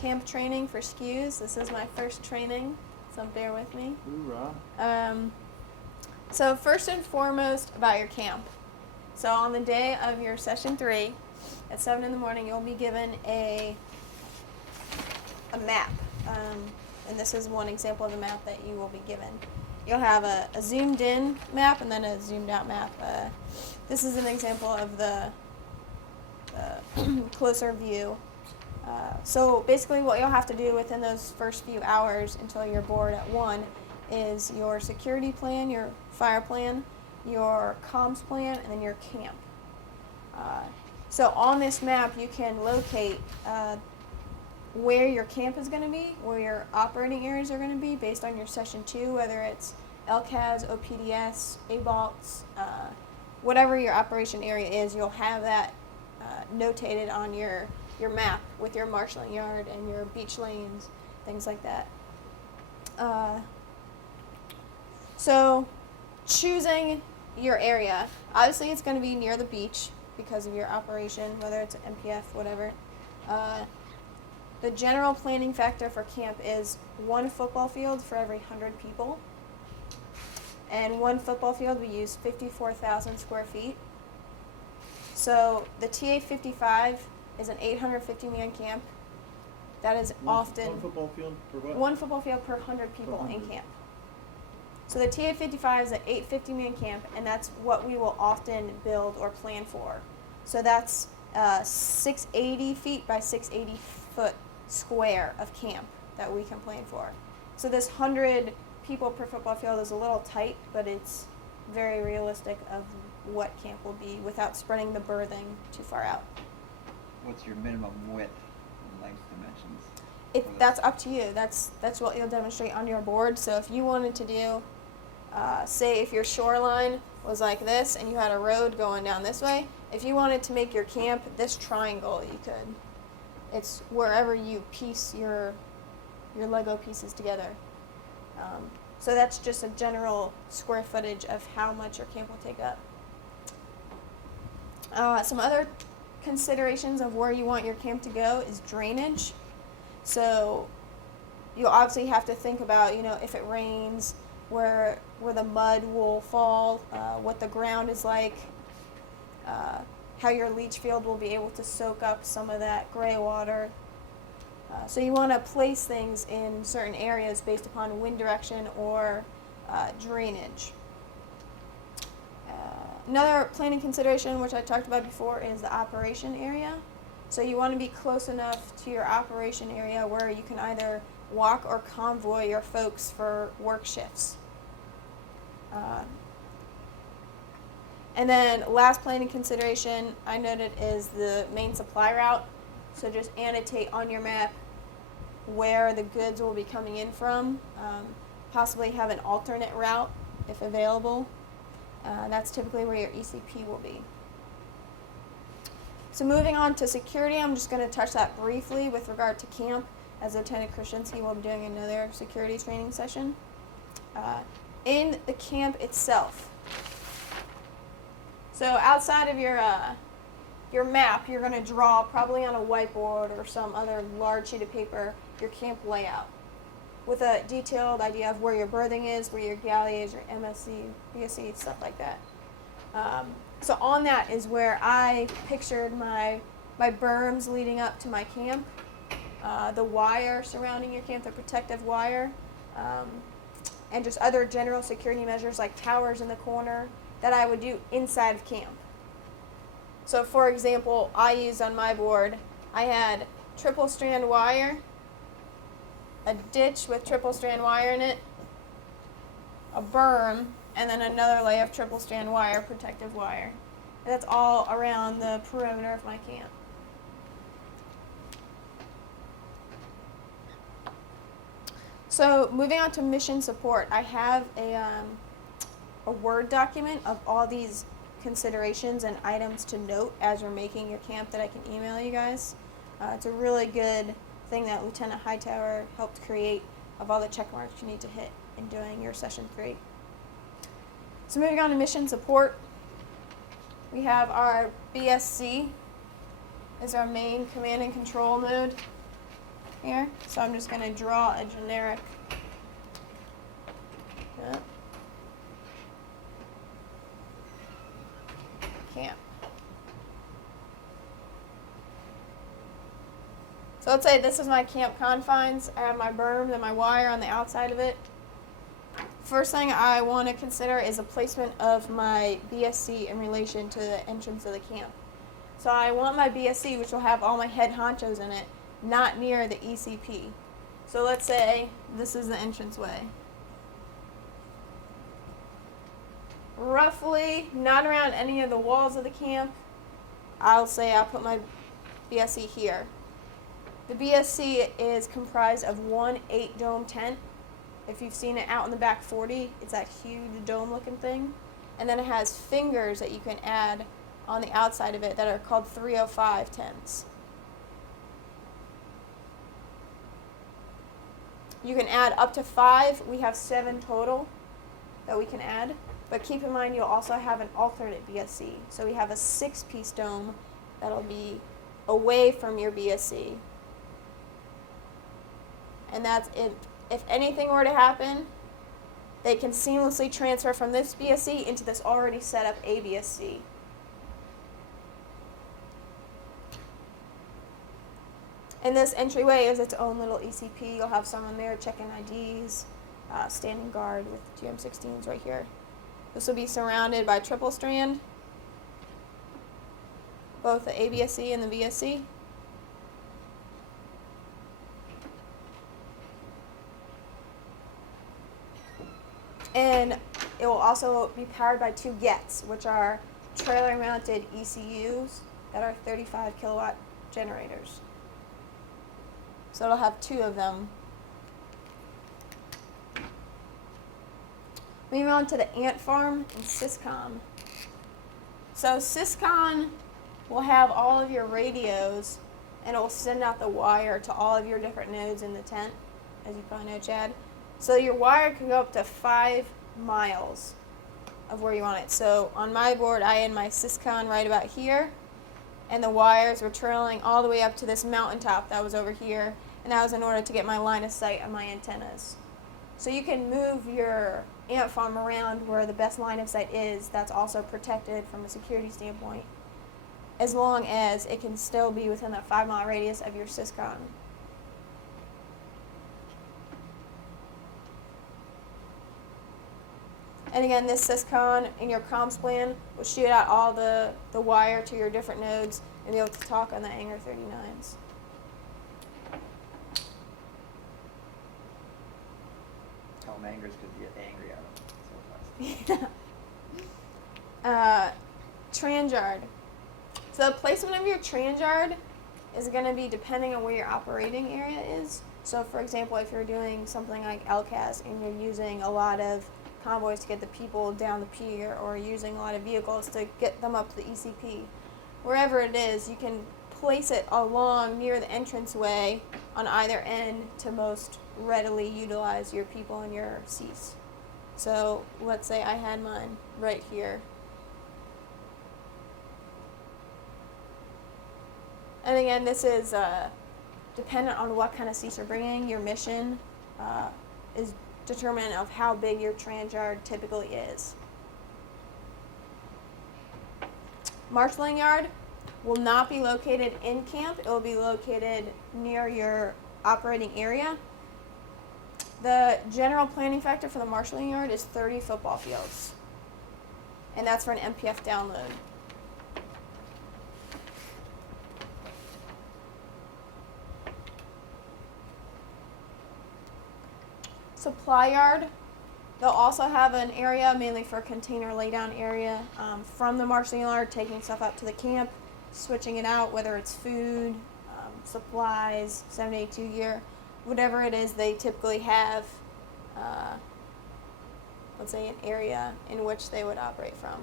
camp training for SCWS. This is my first training, so bear with me. Hoorah. So first and foremost about your camp. So on the day of your session 3, at 7 in the morning, you'll be given a map. And this is one example of a map that you will be given. You'll have a zoomed in map and then a zoomed out map. This is an example of the closer view. So basically what you'll have to do within those first few hours until you're bored at 1 is your security plan, your fire plan, your comms plan, and then your camp. So on this map you can locate where your camp is going to be, where your operating areas are going to be based on your session 2, whether it's LCAS, OPDS, ABALTs, whatever your operation area is, you'll have that notated on your map with your marshalling yard and your beach lanes, things like that. So choosing your area, obviously it's going to be near the beach because of your operation, whether it's an MPF, whatever. The general planning factor for camp is 1 football field for every 100 people. And 1 football field, we use 54,000 square feet. So the TA-55 is an 850-man camp. That is often... 1 football field per what? 1 football field per 100 people in camp. So the TA-55 is an 850-man camp, and that's what we will often build or plan for. So that's 680 feet by 680 foot square of camp that we can plan for. So this 100 people per football field is a little tight, but it's very realistic of what camp will be without spreading the berthing too far out. What's your minimum width and length dimensions? That's up to you. That's what you'll demonstrate on your board. So if you wanted to do, say if your shoreline was like this and you had a road going down this way, if you wanted to make your camp this triangle, you could. It's wherever you piece your Lego pieces together. So that's just a general square footage of how much your camp will take up. Some other considerations of where you want your camp to go is drainage. So you'll obviously have to think about, if it rains, where the mud will fall, what the ground is like, how your leach field will be able to soak up some of that gray water. So you want to place things in certain areas based upon wind direction or drainage. Another planning consideration, which I talked about before, is the operation area. So you want to be close enough to your operation area where you can either walk or convoy your folks for work shifts. And then last planning consideration I noted is the main supply route. So just annotate on your map where the goods will be coming in from. Possibly have an alternate route if available. That's typically where your ECP will be. So moving on to security, I'm just going to touch that briefly with regard to camp, as Lieutenant Christensen will be doing another security training session. In the camp itself, so outside of your map, you're going to draw probably on a whiteboard or some other large sheet of paper your camp layout with a detailed idea of where your berthing is, where your galley is, your MSC, BSC, stuff like that. So on that is where I pictured my berms leading up to my camp, the wire surrounding your camp, the protective wire, and just other general security measures like towers in the corner that I would do inside of camp. So for example, I used on my board, I had triple strand wire, a ditch with triple strand wire in it, a berm, and then another layer of triple strand wire, protective wire. And that's all around the perimeter of my camp. So moving on to mission support, I have a Word document of all these considerations and items to note as you're making your camp that I can email you guys. It's a really good thing that Lieutenant Hightower helped create of all the check marks you need to hit in doing your session 3. So moving on to mission support, we have our BSC is our main command and control node. here. So I'm just going to draw a generic camp. So let's say this is my camp confines. I have my berm and my wire on the outside of it. First thing I want to consider is the placement of my BSC in relation to the entrance of the camp. So I want my BSC, which will have all my head honchos in it, not near the ECP. So let's say this is the entranceway. Roughly, not around any of the walls of the camp, I'll say I'll put my BSC here. The BSC is comprised of one 8-dome tent. If you've seen it out in the back 40, it's that huge dome-looking thing. And then it has fingers that you can add on the outside of it that are called 305 tents. You can add up to 5. We have 7 total that we can add. But keep in mind, you'll also have an alternate BSC. So we have a 6-piece dome that'll be away from your BSC. And that's if anything were to happen, they can seamlessly transfer from this BSC into this already set up ABSC. And this entryway is its own little ECP. You'll have someone there checking IDs, standing guard with GM16s right here. This will be surrounded by triple strand, both the ABSC and the BSC. And it will also be powered by 2 GETs, which are trailer mounted ECUs that are 35 kilowatt generators. So it'll have 2 of them. Moving on to the ant farm and Syscon. So Syscon will have all of your radios, and it will send out the wire to all of your different nodes in the tent, as you probably know, Chad. So your wire can go up to 5 miles of where you want it. So on my board, I had my Syscon right about here, and the wires were trailing all the way up to this mountaintop that was over here, and that was in order to get my line of sight on my antennas. So you can move your ant farm around where the best line of sight is, that's also protected from a security standpoint, as long as it can still be within that 5-mile radius of your Syscon. And again, this Syscon in your comms plan will shoot out all the wire to your different nodes and be able to talk on the Anger 39s. Tell them angers because you get angry at them. Yeah. Tran Yard. So the placement of your Tran Yard is going to be depending on where your operating area is. So for example, if you're doing something like LCAS and you're using a lot of convoys to get the people down the pier, or using a lot of vehicles to get them up to the ECP, wherever it is, you can place it along near the entranceway on either end to most readily utilize your people and your seats. So let's say I had mine right here. And again, this is dependent on what kind of seats you're bringing. Your mission is determinant of how big your Tran Yard typically is. Marshalling yard will not be located in camp. It will be located near your operating area. The general planning factor for the marshalling yard is 30 football fields, and that's for an MPF download. Supply yard, they'll also have an area mainly for container laydown area from the marshalling yard, taking stuff up to the camp, switching it out, whether it's food, supplies, 782 gear, whatever it is. They typically have, let's say, an area in which they would operate from.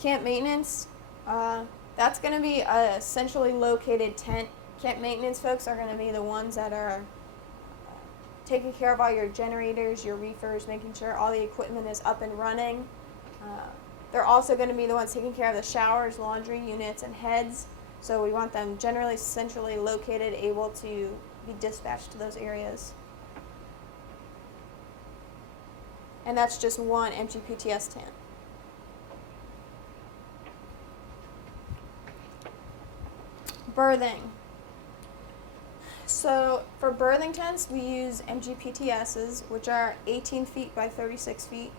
Camp maintenance, that's going to be a centrally located tent. Camp maintenance folks are going to be the ones that are taking care of all your generators, your reefers, making sure all the equipment is up and running. They're also going to be the ones taking care of the showers, laundry units, and heads. So we want them generally centrally located, able to be dispatched to those areas. And that's just one MGPTS tent. Berthing. So for berthing tents, we use MGPTSs, which are 18 feet by 36 feet,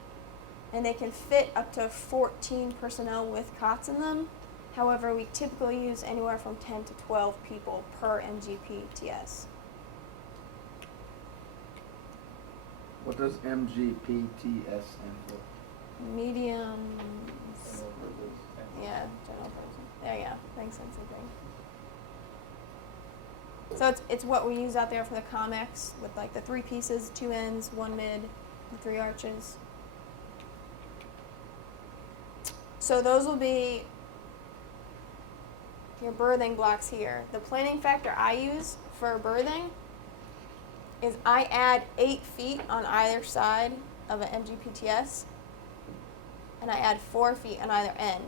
and they can fit up to 14 personnel with cots in them. However, we typically use anywhere from 10 to 12 people per MGPTS. What does MGPTS stand for? Medium, yeah, general person. There you go, thanks, that's the thing. So it's what we use out there for the comics with like the 3 pieces, 2 ends, 1 mid, and 3 arches. So those will be your berthing blocks here. The planning factor I use for berthing is I add 8 feet on either side of an MGPTS, and I add 4 feet on either end.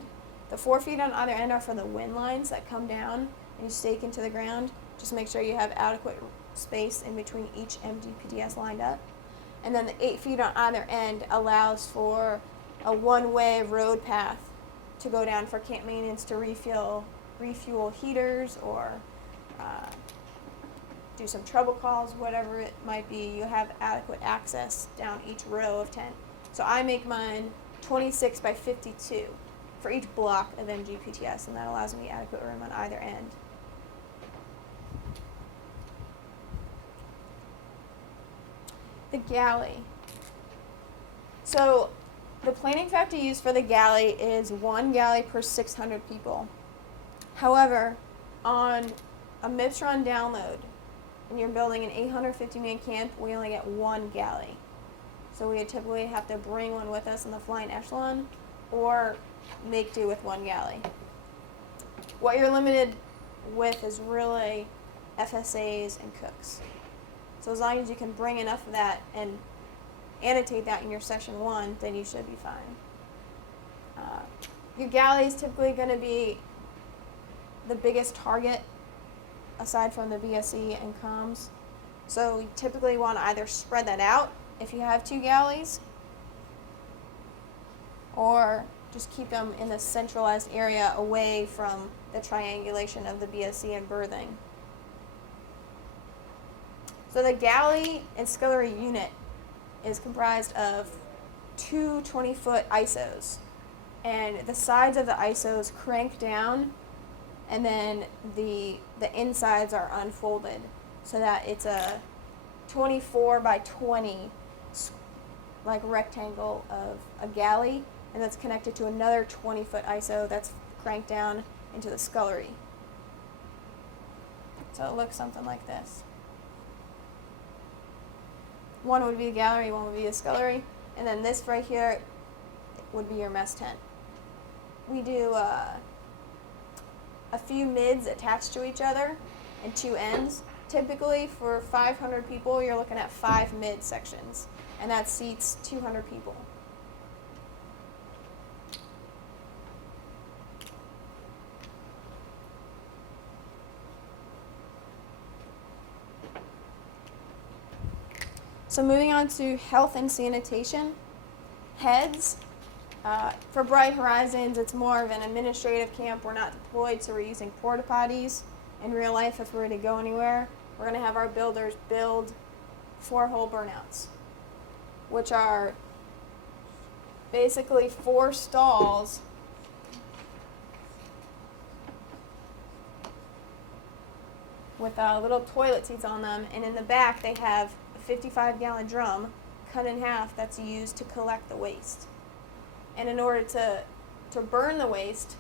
The 4 feet on either end are for the wind lines that come down and you stake into the ground. Just make sure you have adequate space in between each MGPTS lined up. And then the 8 feet on either end allows for a one-way road path to go down for camp maintenance to refuel heaters or do some trouble calls, whatever it might be. You have adequate access down each row of tent. So I make mine 26 by 52 for each block of MGPTS, and that allows me adequate room on either end. The galley. So the planning factor used for the galley is 1 galley per 600 people. However, on a MIPS-run download, and you're building an 850-man camp, we only get 1 galley. So we would typically have to bring one with us in the flying echelon, or make do with 1 galley. What you're limited with is really FSAs and cooks. So as long as you can bring enough of that and annotate that in your section 1, then you should be fine. Your galley is typically going to be the biggest target aside from the BSE and comms. So you typically want to either spread that out if you have 2 galleys, or just keep them in the centralized area away from the triangulation of the BSE and berthing. So the galley and scullery unit is comprised of 2 20-foot ISOs, and the sides of the ISOs crank down, and then the insides are unfolded so that it's a 24 by 20 like rectangle of a galley, and that's connected to another 20-foot ISO that's cranked down into the scullery. So it looks something like this. One would be the gallery, one would be the scullery, and then this right here would be your mess tent. We do a few mids attached to each other and 2 ends. Typically for 500 people, you're looking at 5 mid sections, and that seats 200 people. So moving on to health and sanitation. Heads. For Bright Horizons, it's more of an administrative camp. We're not deployed, so we're using porta potties. In real life, if we were to go anywhere, we're going to have our builders build 4-hole burnouts, which are basically 4 stalls with little toilet seats on them, and in the back they have a 55-gallon drum cut in half that's used to collect the waste. And in order to burn the waste,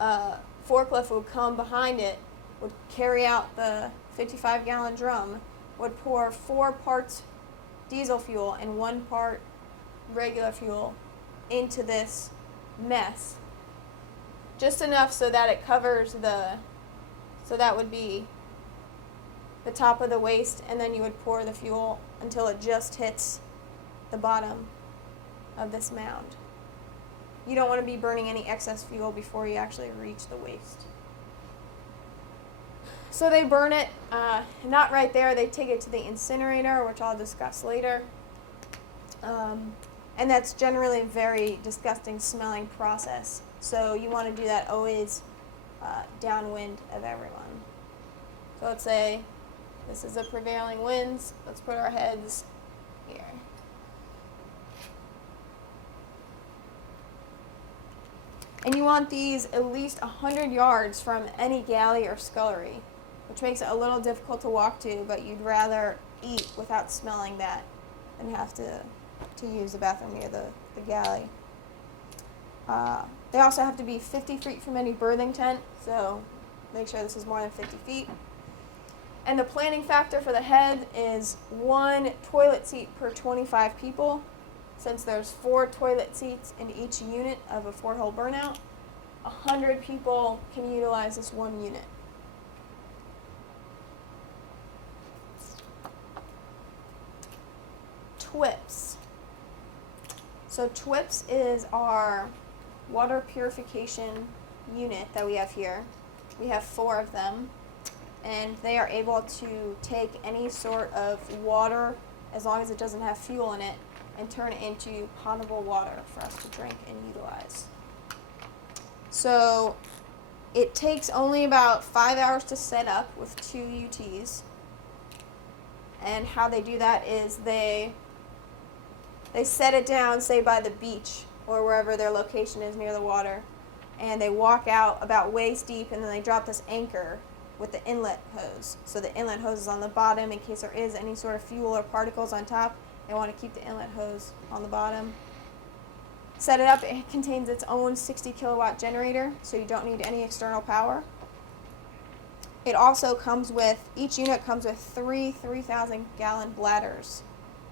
a forklift would come behind it, would carry out the 55-gallon drum, would pour 4 parts diesel fuel and 1 part regular fuel into this mess. Just enough so that it covers so that would be the top of the waste, and then you would pour the fuel until it just hits the bottom of this mound. you don't want to be burning any excess fuel before you actually reach the waste. So they burn it, not right there, they take it to the incinerator, which I'll discuss later. And that's generally a very disgusting smelling process. So you want to do that always downwind of everyone. So let's say this is the prevailing winds. Let's put our heads here. And you want these at least 100 yards from any galley or scullery, which makes it a little difficult to walk to, but you'd rather eat without smelling that than have to use the bathroom near the galley. They also have to be 50 feet from any berthing tent, so make sure this is more than 50 feet. And the planning factor for the head is 1 toilet seat per 25 people. Since there's 4 toilet seats in each unit of a 4-hole burnout, 100 people can utilize this 1 unit. TWIPs. So TWIPs is our water purification unit that we have here. We have 4 of them, and they are able to take any sort of water, as long as it doesn't have fuel in it, and turn it into potable water for us to drink and utilize. So it takes only about 5 hours to set up with 2 UTs. And how they do that is they set it down, say by the beach or wherever their location is near the water, and they walk out about waist deep, and then they drop this anchor with the inlet hose. So the inlet hose is on the bottom in case there is any sort of fuel or particles on top. They want to keep the inlet hose on the bottom. Set it up. It contains its own 60 kilowatt generator, so you don't need any external power. It also comes with, each unit comes with 3 3,000 gallon bladders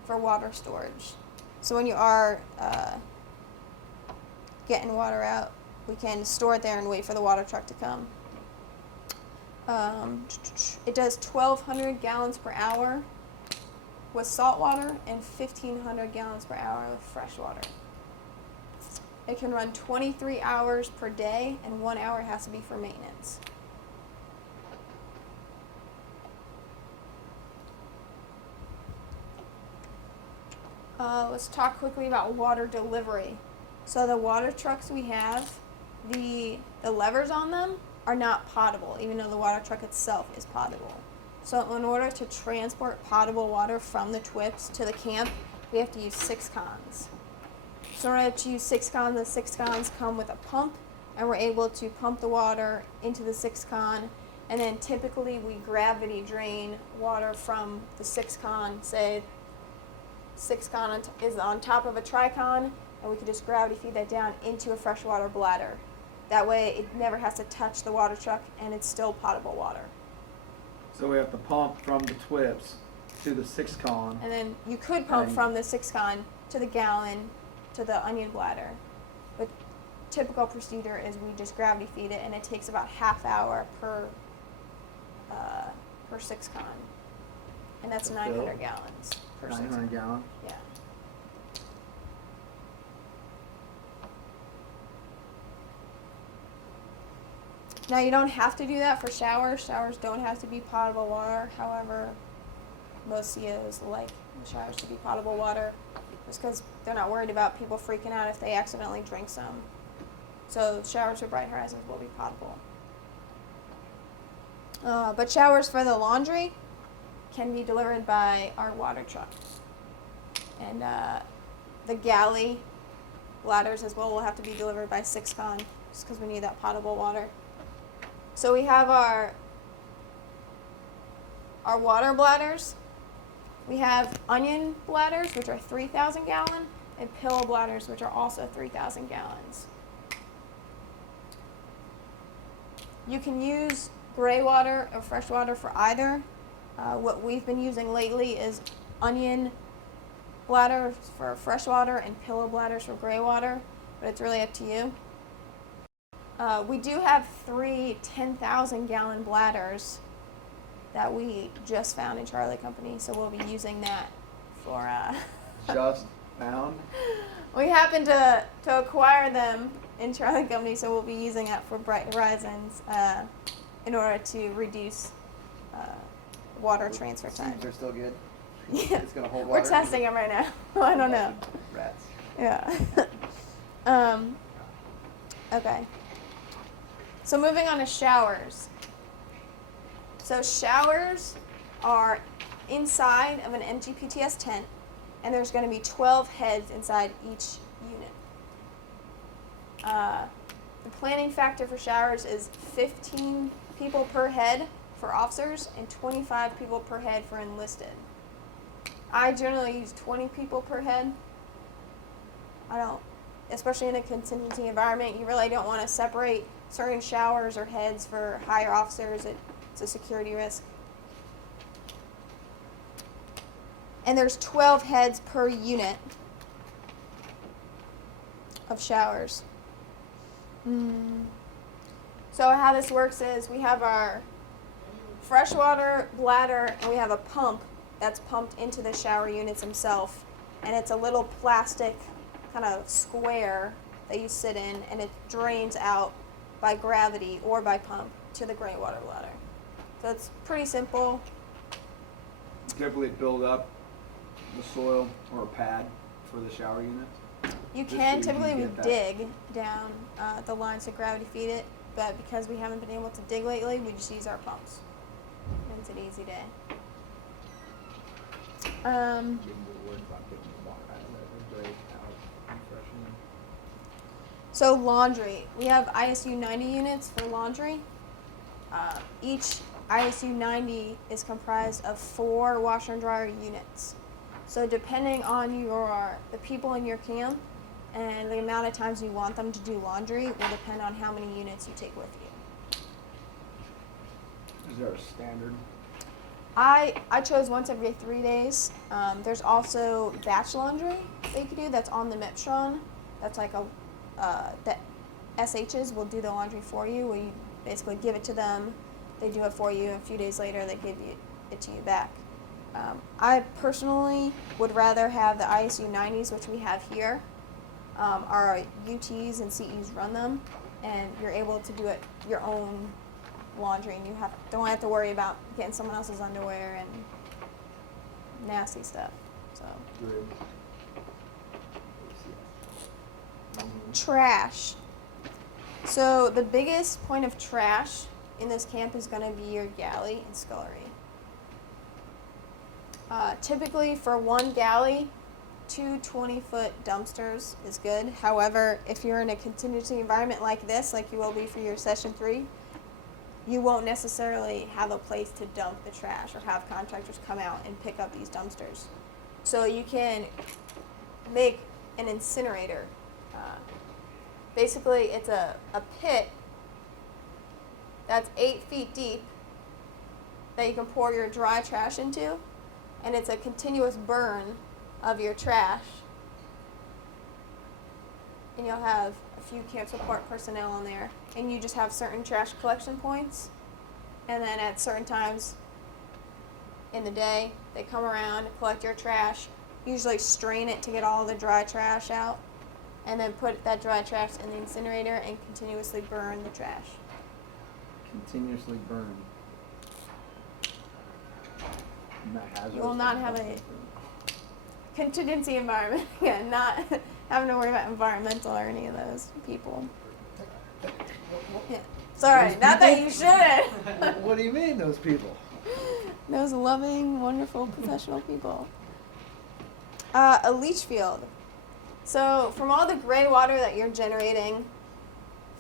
for water storage. So when you are getting water out, we can store it there and wait for the water truck to come. It does 1,200 gallons per hour with salt water and 1,500 gallons per hour with fresh water. It can run 23 hours per day, and 1 hour has to be for maintenance. Let's talk quickly about water delivery. So the water trucks we have, the levers on them are not potable, even though the water truck itself is potable. So in order to transport potable water from the TWIPs to the camp, we have to use 6 cons. So in order to use 6 cons, the 6 cons come with a pump, and we're able to pump the water into the 6 con, and then typically we gravity drain water from the 6 con, say 6 con is on top of a tricon, and we can just gravity feed that down into a freshwater bladder. That way it never has to touch the water truck, and it's still potable water. So we have to pump from the TWIPs to the 6 con. And then you could pump from the 6 con to the gallon to the onion bladder. But typical procedure is we just gravity feed it, and it takes about half hour per 6 con. And that's To 900 fill? gallons per 6 900 con. gallon. Yeah. Now you don't have to do that for showers. Showers don't have to be potable water. However, most COs like the showers to be potable water just because they're not worried about people freaking out if they accidentally drink some. So showers for Bright Horizons will be potable. But showers for the laundry can be delivered by our water truck. And the Galley bladders as well will have to be delivered by 6 con just because we need that potable water. So we have our water bladders. We have onion bladders, which are 3,000 gallon, and pillow bladders, which are also 3,000 gallons. You can use gray water or fresh water for either. What we've been using lately is onion bladders for fresh water and pillow bladders for gray water, but it's really up to you. We do have 3 10,000 gallon bladders that we just found in Charlie Company, so we'll be using that for Just found? We happen to acquire them in Charlie Company, so we'll be using that for Bright Horizons in order to reduce water transfer time. Seams are still good. Yeah. It's gonna hold We're water. testing them right now. I don't know. Rats. Yeah. Okay. So moving on to showers. So showers are inside of an MGPTS tent, and there's going to be 12 heads inside each unit. The planning factor for showers is 15 people per head for officers and 25 people per head for enlisted. I generally use 20 people per head. I don't, especially in a contingency environment, you really don't want to separate certain showers or heads for higher officers. It's a security risk. And there's 12 heads per unit of showers. So how this works is we have our freshwater bladder and we have a pump that's pumped into the shower units themselves. And it's a little plastic kind of square that you sit in, and it drains out by gravity or by pump to the gray water bladder. So it's pretty simple. Typically build up the soil or a pad for the shower units. You Just can, so you typically we get that. dig down the lines to gravity feed it, but because we haven't been able to dig lately, we just use our pumps. And it's an easy day. So laundry. We have ISU 90 units for laundry. Each ISU 90 is comprised of 4 washer and dryer units. So depending on the people in your camp and the amount of times you want them to do laundry will depend on how many units you take with you. Is there a standard? I chose once every 3 days. There's also batch laundry that you can do that's on the Miptron. That's like the SHs will do the laundry for you, where you basically give it to them, they do it for you, and a few days later they give it to you back. I personally would rather have the ISU 90s, which we have here. Our UTs and CEs run them, and you're able to do it your own laundry, and you don't have to worry about getting someone else's underwear and nasty stuff. So trash. So the biggest point of trash in this camp is going to be your galley and scullery. Typically for one galley, 2 20-foot dumpsters is good. However, if you're in a contingency environment like this, like you will be for your session 3, you won't necessarily have a place to dump the trash or have contractors come out and pick up these dumpsters. So you can make an incinerator. Basically, it's a pit that's 8 feet deep that you can pour your dry trash into, and it's a continuous burn of your trash. And you'll have a few camp support personnel in there, and you just have certain trash collection points, and then at certain times in the day, they come around and collect your trash, usually strain it to get all the dry trash out, and then put that dry trash in the incinerator and continuously burn the trash. Continuously burn. You will not have a contingency environment. Yeah, not having to worry about environmental or any of those people. Yeah. Sorry, not that you should. What do you mean, those people? Those loving, wonderful, professional people. A leach field. So from all the gray water that you're generating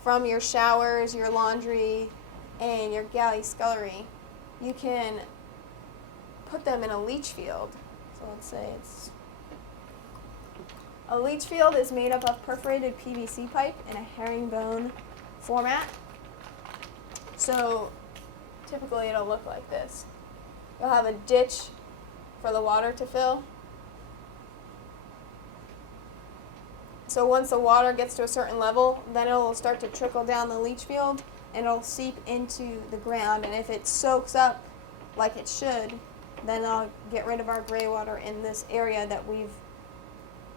from your showers, your laundry, and your galley scullery, you can put them in a leach field. So let's say a leach field is made up of perforated PVC pipe in a herringbone format. So typically it'll look like this. You'll have a ditch for the water to fill. So once the water gets to a certain level, then it'll start to trickle down the leach field and it'll seep into the ground. And if it soaks up like it should, then I'll get rid of our gray water in this area that we've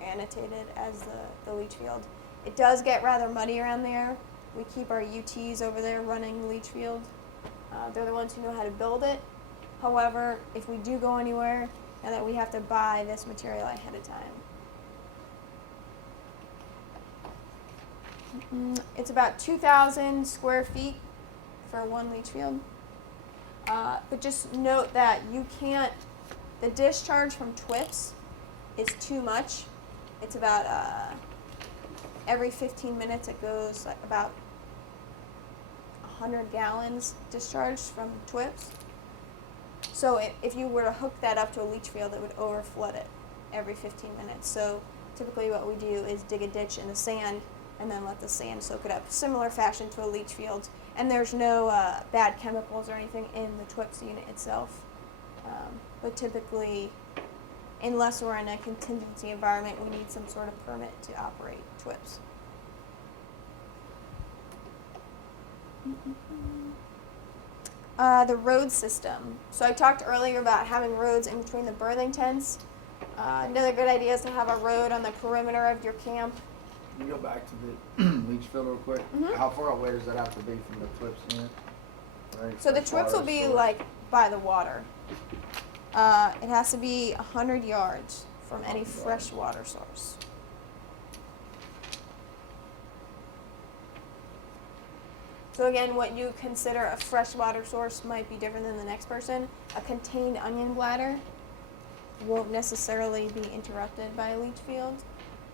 annotated as the leach field. It does get rather muddy around there. We keep our UTs over there running the leach field. They're the ones who know how to build it. However, if we do go anywhere, and that we have to buy this material ahead of time. It's about 2,000 square feet for one leach field. But just note that you can't, the discharge from TWIPs is too much. It's about every 15 minutes it goes like about 100 gallons discharged from TWIPs. So if you were to hook that up to a leach field, it would overflood it every 15 minutes. So typically what we do is dig a ditch in the sand and then let the sand soak it up. Similar fashion to a leach field. And there's no bad chemicals or anything in the TWIPS unit itself. But typically, unless we're in a contingency environment, we need some sort of permit to operate TWIPs. The road system. So I talked earlier about having roads in between the berthing tents. Another good idea is to have a road on the perimeter of your camp. Can you go back to the leach field real quick? How far away does that have to be from the TWIPs unit? Right, So the as far TWIPs will as be storage. like by the water. It has to be 100 yards from any 100 fresh water source. So again, what you consider a fresh water source might be different than the next person. A contained onion bladder won't necessarily be interrupted by a leach field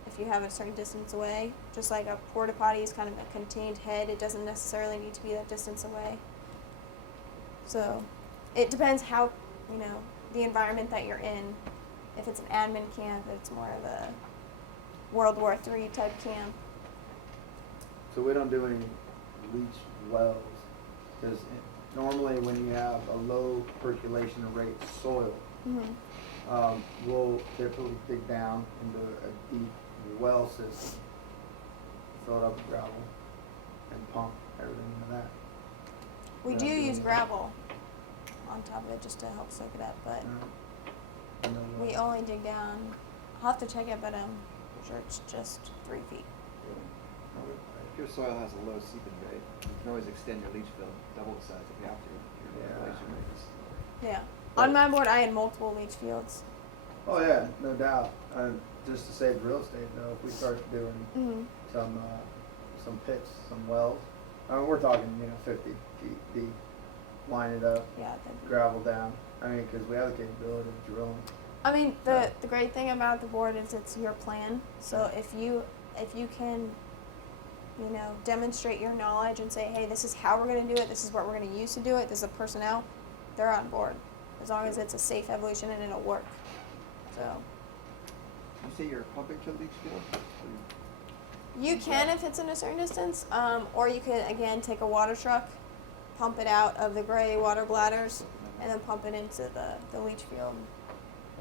if you have it a certain distance away. Just like a porta potty is kind of a contained head, it doesn't necessarily need to be that distance away. So it depends how, the environment that you're in. If it's an admin camp, it's more of a World War III type camp. So we don't do any leach wells, because normally when you have a low percolation rate soil, we'll typically dig down into a deep well system, fill it up with gravel, and pump everything into that. We Yeah, do use yeah. gravel on top of it just to help soak it up, but And then, we only dig down. I'll have to check it, but I'm sure it's just 3 feet. If your soil has a low seepage rate, you can always extend your leach field, double the size if you have to. If your percolation rate is lower. Yeah. On my board, I had multiple leach fields. Oh yeah, no doubt. Just to save real estate though, if we start doing some pits, some wells, we're talking 50 feet deep, line it up, Yeah. that'd be- gravel down. Because we have the capability of drilling. I mean, the great thing about the board is it's your plan. So if you can, demonstrate your knowledge and say, hey, this is how we're going to do it, this is what we're going to use to do it, this is the personnel, they're on board. As long as it's a safe evolution and it'll work. So You say you're pumping to the leach field? you can if it's in a certain distance, or you could again take a water truck, pump it out of the gray water bladders, and then pump it into the leach field.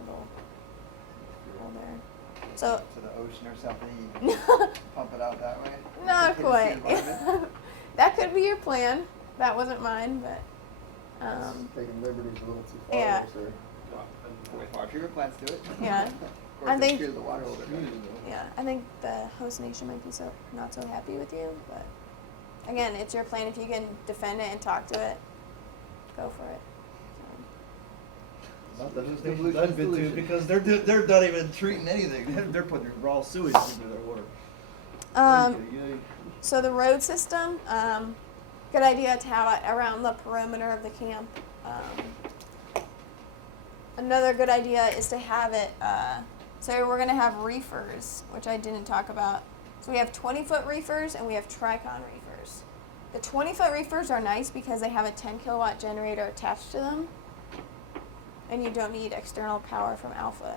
It'll go there. So To the ocean or something, you can pump it out that way? not Into the quite. environment? That could be your plan. That wasn't mine, but Taking liberties a little too far. yeah. Sir. Our treatment plants do it. Yeah. Of course, I they think- treat the water a little bit better. yeah, I think the host nation might be not so happy with you, but again, it's your plan. If you can defend it and talk to it, go for it. Not that Solution, it's done bit solution. to, because they're not even treating anything. They're putting raw sewage into their water. Yay. So the road system, good idea to have it around the perimeter of the camp. Another good idea is to have it, so we're going to have reefers, which I didn't talk about. So we have 20-foot reefers and we have Tricon reefers. The 20-foot reefers are nice because they have a 10 kilowatt generator attached to them, and you don't need external power from Alpha.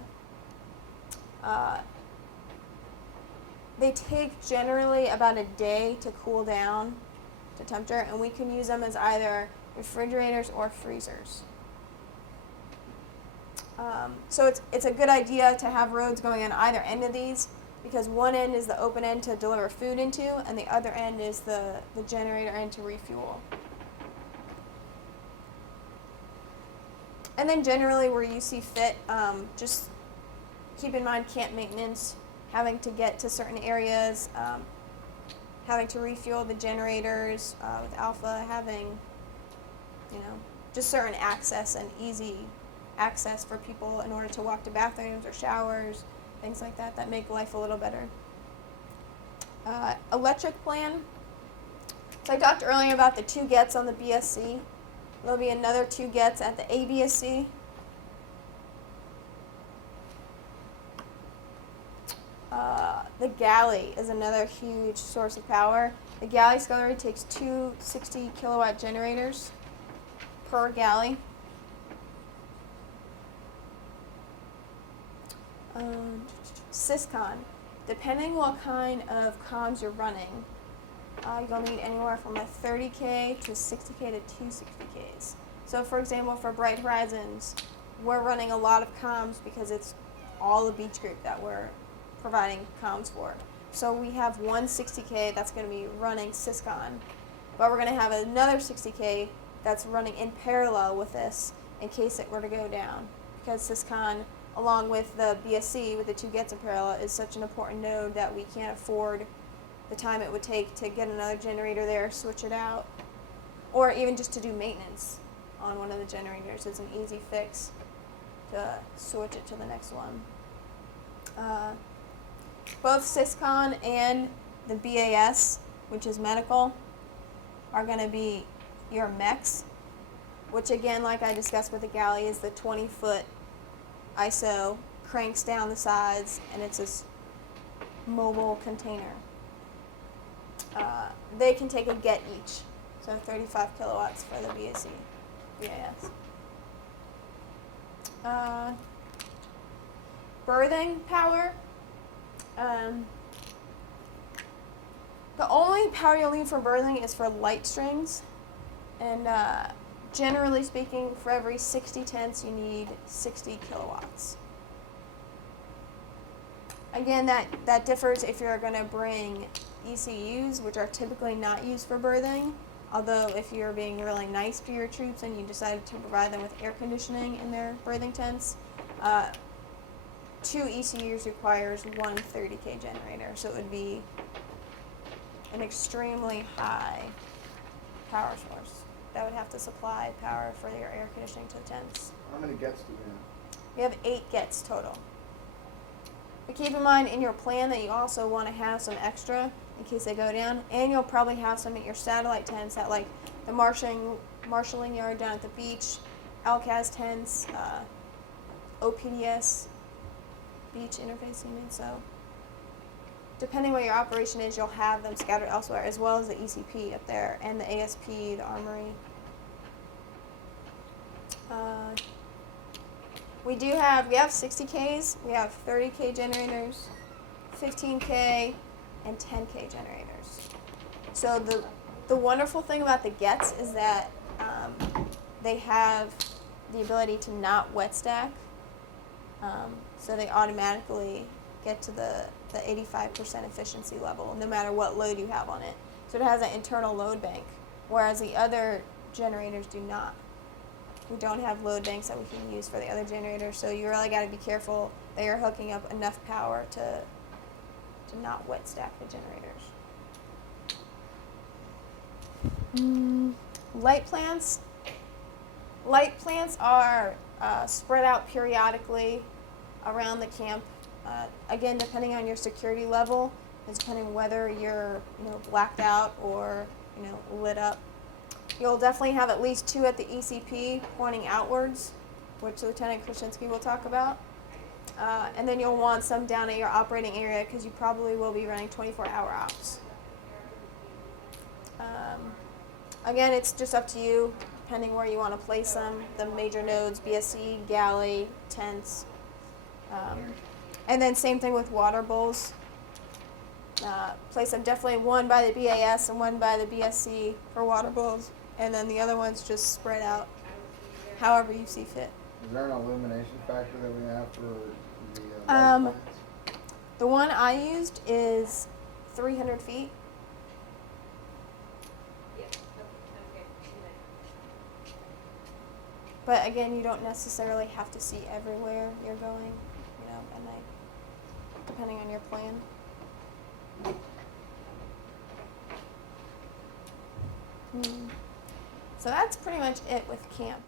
They take generally about a day to cool down to temperature, and we can use them as either refrigerators or freezers. So it's a good idea to have roads going on either end of these, because one end is the open end to deliver food into, and the other end is the generator end to refuel. And then generally where you see fit, just keep in mind camp maintenance. having to get to certain areas, having to refuel the generators with alpha, having, just certain access and easy access for people in order to walk to bathrooms or showers, things like that, that make life a little better. Electric plan. So I talked earlier about the 2 gets on the BSC. There'll be another 2 gets at the ABSC. The Galley is another huge source of power. The Galley scullery takes 2 60 kilowatt generators per galley. Syscon. Depending what kind of comms you're running, you'll need anywhere from a 30K to 60K to 260Ks. So for example, for Bright Horizons, we're running a lot of comms because it's all the beach group that we're providing comms for. So we have one 60K that's going to be running Syscon, but we're going to have another 60K that's running in parallel with this in case it were to go down, because Syscon, along with the BSC with the 2 gets in parallel, is such an important node that we can't afford the time it would take to get another generator there, switch it out, or even just to do maintenance on one of the generators. It's an easy fix to switch it to the next one. Both Syscon and the BAS, which is medical, are going to be your mechs, which again, like I discussed with the Galley, is the 20-foot ISO, cranks down the sides, and it's this mobile container. They can take a get each, so 35 kilowatts for the BAS. Berthing power. The only power you'll need for berthing is for light strings, and generally speaking, for every 60 tents, you need 60 kilowatts. Again, that differs if you're going to bring ECUs, which are typically not used for berthing, although if you're being really nice to your troops and you decided to provide them with air conditioning in their berthing tents, 2 ECUs requires one 30K generator, so it would be an extremely high power source that would have to supply power for your air conditioning to the tents. How many gets do we have? We have 8 gets total. But keep in mind in your plan that you also want to have some extra in case they go down, and you'll probably have some at your satellite tents at like the marshalling yard down at the beach, LCAS tents, OPDS, beach interface unit. So depending what your operation is, you'll have them scattered elsewhere, as well as the ECP up there and the ASP, the armory. We have 60Ks, we have 30K generators, 15K, and 10K generators. So the wonderful thing about the gets is that they have the ability to not wet stack, so they automatically get to the 85% efficiency level, no matter what load you have on it. So it has an internal load bank, whereas the other generators do not. We don't have load banks that we can use for the other generators, so you really got to be careful that you're hooking up enough power to not wet stack the generators. Light plants. Light plants are spread out periodically around the camp. Again, depending on your security level, and depending whether you're blacked out or lit up. You'll definitely have at least 2 at the ECP pointing outwards, which Lieutenant Krasinski will talk about. And then you'll want some down at your operating area because you probably will be running 24-hour ops. Again, it's just up to you, depending where you want to place them. The major nodes, BSC, Galley, tents. And then same thing with water bowls. Place them definitely one by the BAS and one by the BSC for water bowls. And then the other ones just spread out however you see fit. Is there an illumination factor that we have for the light plants? The one I used is 300 feet. But again, you don't necessarily have to see everywhere you're going, at night. depending on your plan. So that's pretty much it with camp.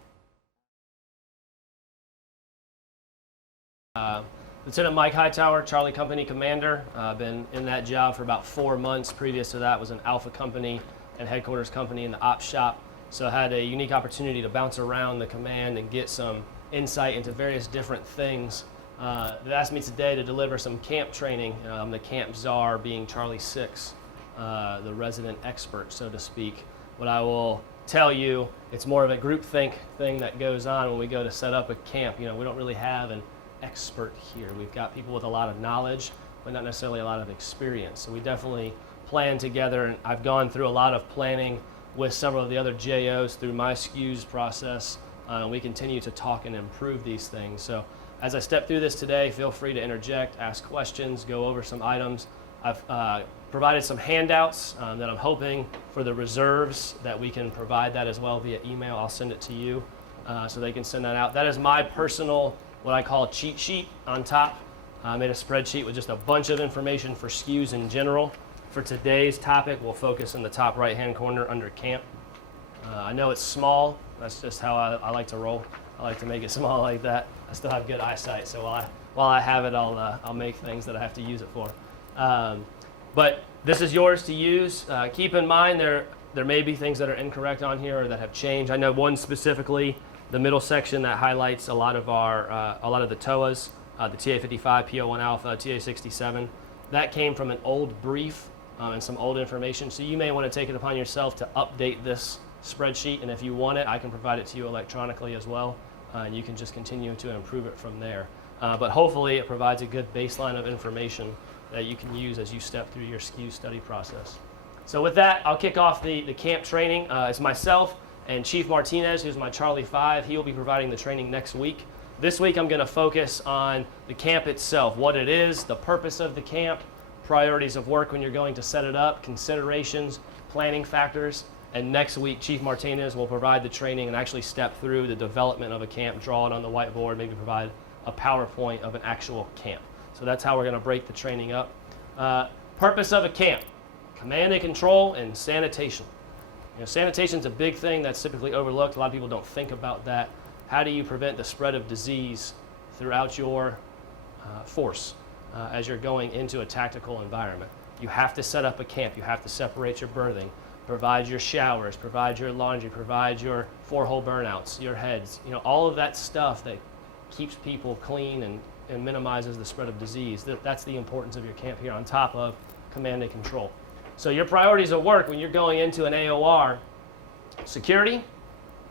Lieutenant Mike Hightower, Charlie Company Commander. Been in that job for about 4 months. Previous to that was an Alpha Company and Headquarters Company in the Ops Shop. So I had a unique opportunity to bounce around the command and get some insight into various different things. They asked me today to deliver some camp training. I'm the camp czar, being Charlie 6, the resident expert, so to speak. What I will tell you, it's more of a groupthink thing that goes on when we go to set up a camp. We don't really have an expert here. We've got people with a lot of knowledge, but not necessarily a lot of experience. So we definitely plan together, and I've gone through a lot of planning with several of the other JOs through my SCWS process. We continue to talk and improve these things. So as I step through this today, feel free to interject, ask questions, go over some items. I've provided some handouts that I'm hoping for the reserves that we can provide that as well via email. I'll send it to you so they can send that out. That is my personal, what I call cheat sheet on top. I made a spreadsheet with just a bunch of information for SCWS in general. For today's topic, we'll focus in the top right-hand corner under camp. I know it's small. That's just how I like to roll. I like to make it small like that. I still have good eyesight, so while I have it, I'll make things that I have to use it for. But this is yours to use. Keep in mind there may be things that are incorrect on here or that have changed. I know one specifically, the middle section that highlights a lot of the TOAs, the TA55, PO1 Alpha, TA67. That came from an old brief and some old information. So you may want to take it upon yourself to update this spreadsheet, and if you want it, I can provide it to you electronically as well, and you can just continue to improve it from there. But hopefully it provides a good baseline of information that you can use as you step through your SCWS study process. So with that, I'll kick off the camp training. It's myself and Chief Martinez, who's my Charlie 5. He will be providing the training next week. This week I'm going to focus on the camp itself, what it is, the purpose of the camp, priorities of work when you're going to set it up, considerations, planning factors. And next week, Chief Martinez will provide the training and actually step through the development of a camp, draw it on the whiteboard, maybe provide a PowerPoint of an actual camp. So that's how we're going to break the training up. Purpose of a camp: command and control and sanitation. Sanitation is a big thing that's typically overlooked. A lot of people don't think about that. How do you prevent the spread of disease throughout your force as you're going into a tactical environment? You have to set up a camp. You have to separate your berthing, provide your showers, provide your laundry, provide your 4-hole burnouts, your heads, all of that stuff that keeps people clean and minimizes the spread of disease. That's the importance of your camp here on top of command and control. So your priorities of work when you're going into an AOR: security,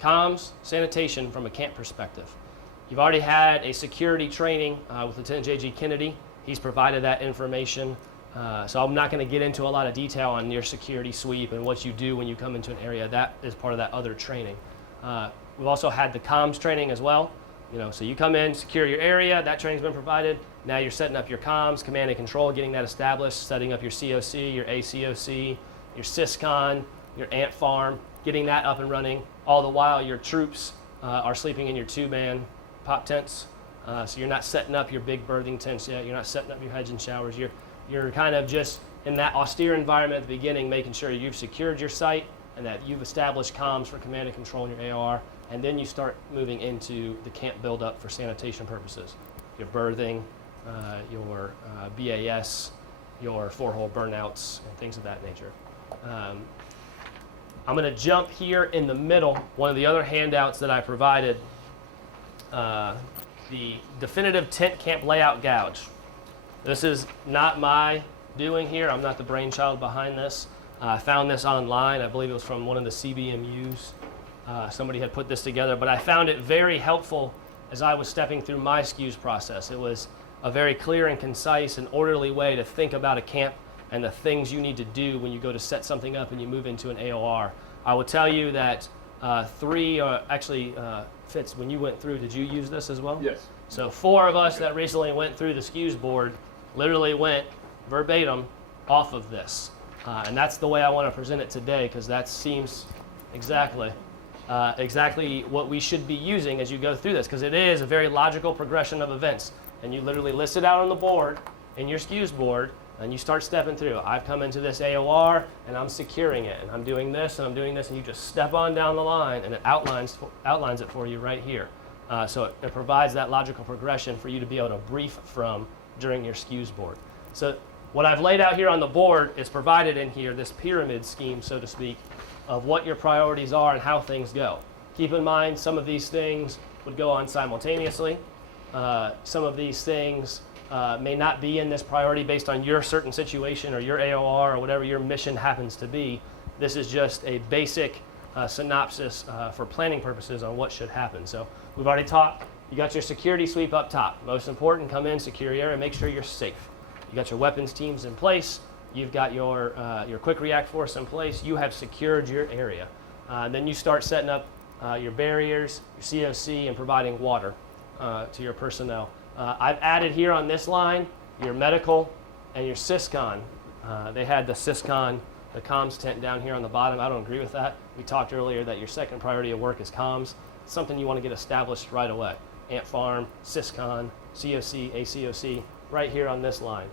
comms, sanitation from a camp perspective. You've already had a security training with Lieutenant J.G. Kennedy. He's provided that information. So I'm not going to get into a lot of detail on your security sweep and what you do when you come into an area. That is part of that other training. We've also had the comms training as well. So you come in, secure your area, that training's been provided. Now you're setting up your comms, command and control, getting that established, setting up your COC, your ACOC, your SysCon, your ant farm, getting that up and running. All the while your troops are sleeping in your 2-man pop tents. So you're not setting up your big berthing tents yet. You're not setting up your heads and showers. You're kind of just in that austere environment at the beginning, making sure you've secured your site and that you've established comms for command and control in your AOR, and then you start moving into the camp buildup for sanitation purposes. Your berthing, your BAS, your 4-hole burnouts, and things of that nature. I'm going to jump here in the middle. One of the other handouts that I provided, the definitive tent camp layout gouge. This is not my doing here. I'm not the brainchild behind this. I found this online. I believe it was from one of the CBMUs. Somebody had put this together, but I found it very helpful as I was stepping through my SCWS process. It was a very clear and concise and orderly way to think about a camp and the things you need to do when you go to set something up and you move into an AOR. I will tell you that Fitz, when you went through, did you use this as well? Yes. So 4 of us that recently went through the SCWS board literally went verbatim off of this. And that's the way I want to present it today, because that seems exactly what we should be using as you go through this, because it is a very logical progression of events. And you literally list it out on the board, in your SCWS board, and you start stepping through. I've come into this AOR and I'm securing it, and I'm doing this and I'm doing this, and you just step on down the line and it outlines it for you right here. So it provides that logical progression for you to be able to brief from during your SCWS board. So what I've laid out here on the board is provided in here, this pyramid scheme, so to speak, of what your priorities are and how things go. Keep in mind, some of these things would go on simultaneously. Some of these things may not be in this priority based on your certain situation or your AOR or whatever your mission happens to be. This is just a basic synopsis for planning purposes on what should happen. So we've already talked. You got your security sweep up top. Most important, come in, secure your area, make sure you're safe. You got your weapons teams in place. You've got your quick react force in place. You have secured your area. Then you start setting up your barriers, your COC, and providing water to your personnel. I've added here on this line your medical and your SysCon. They had the SysCon, the comms tent down here on the bottom. I don't agree with that. We talked earlier that your second priority of work is comms. It's something you want to get established right away. Ant Farm, SysCon, COC, ACOC, right here on this line.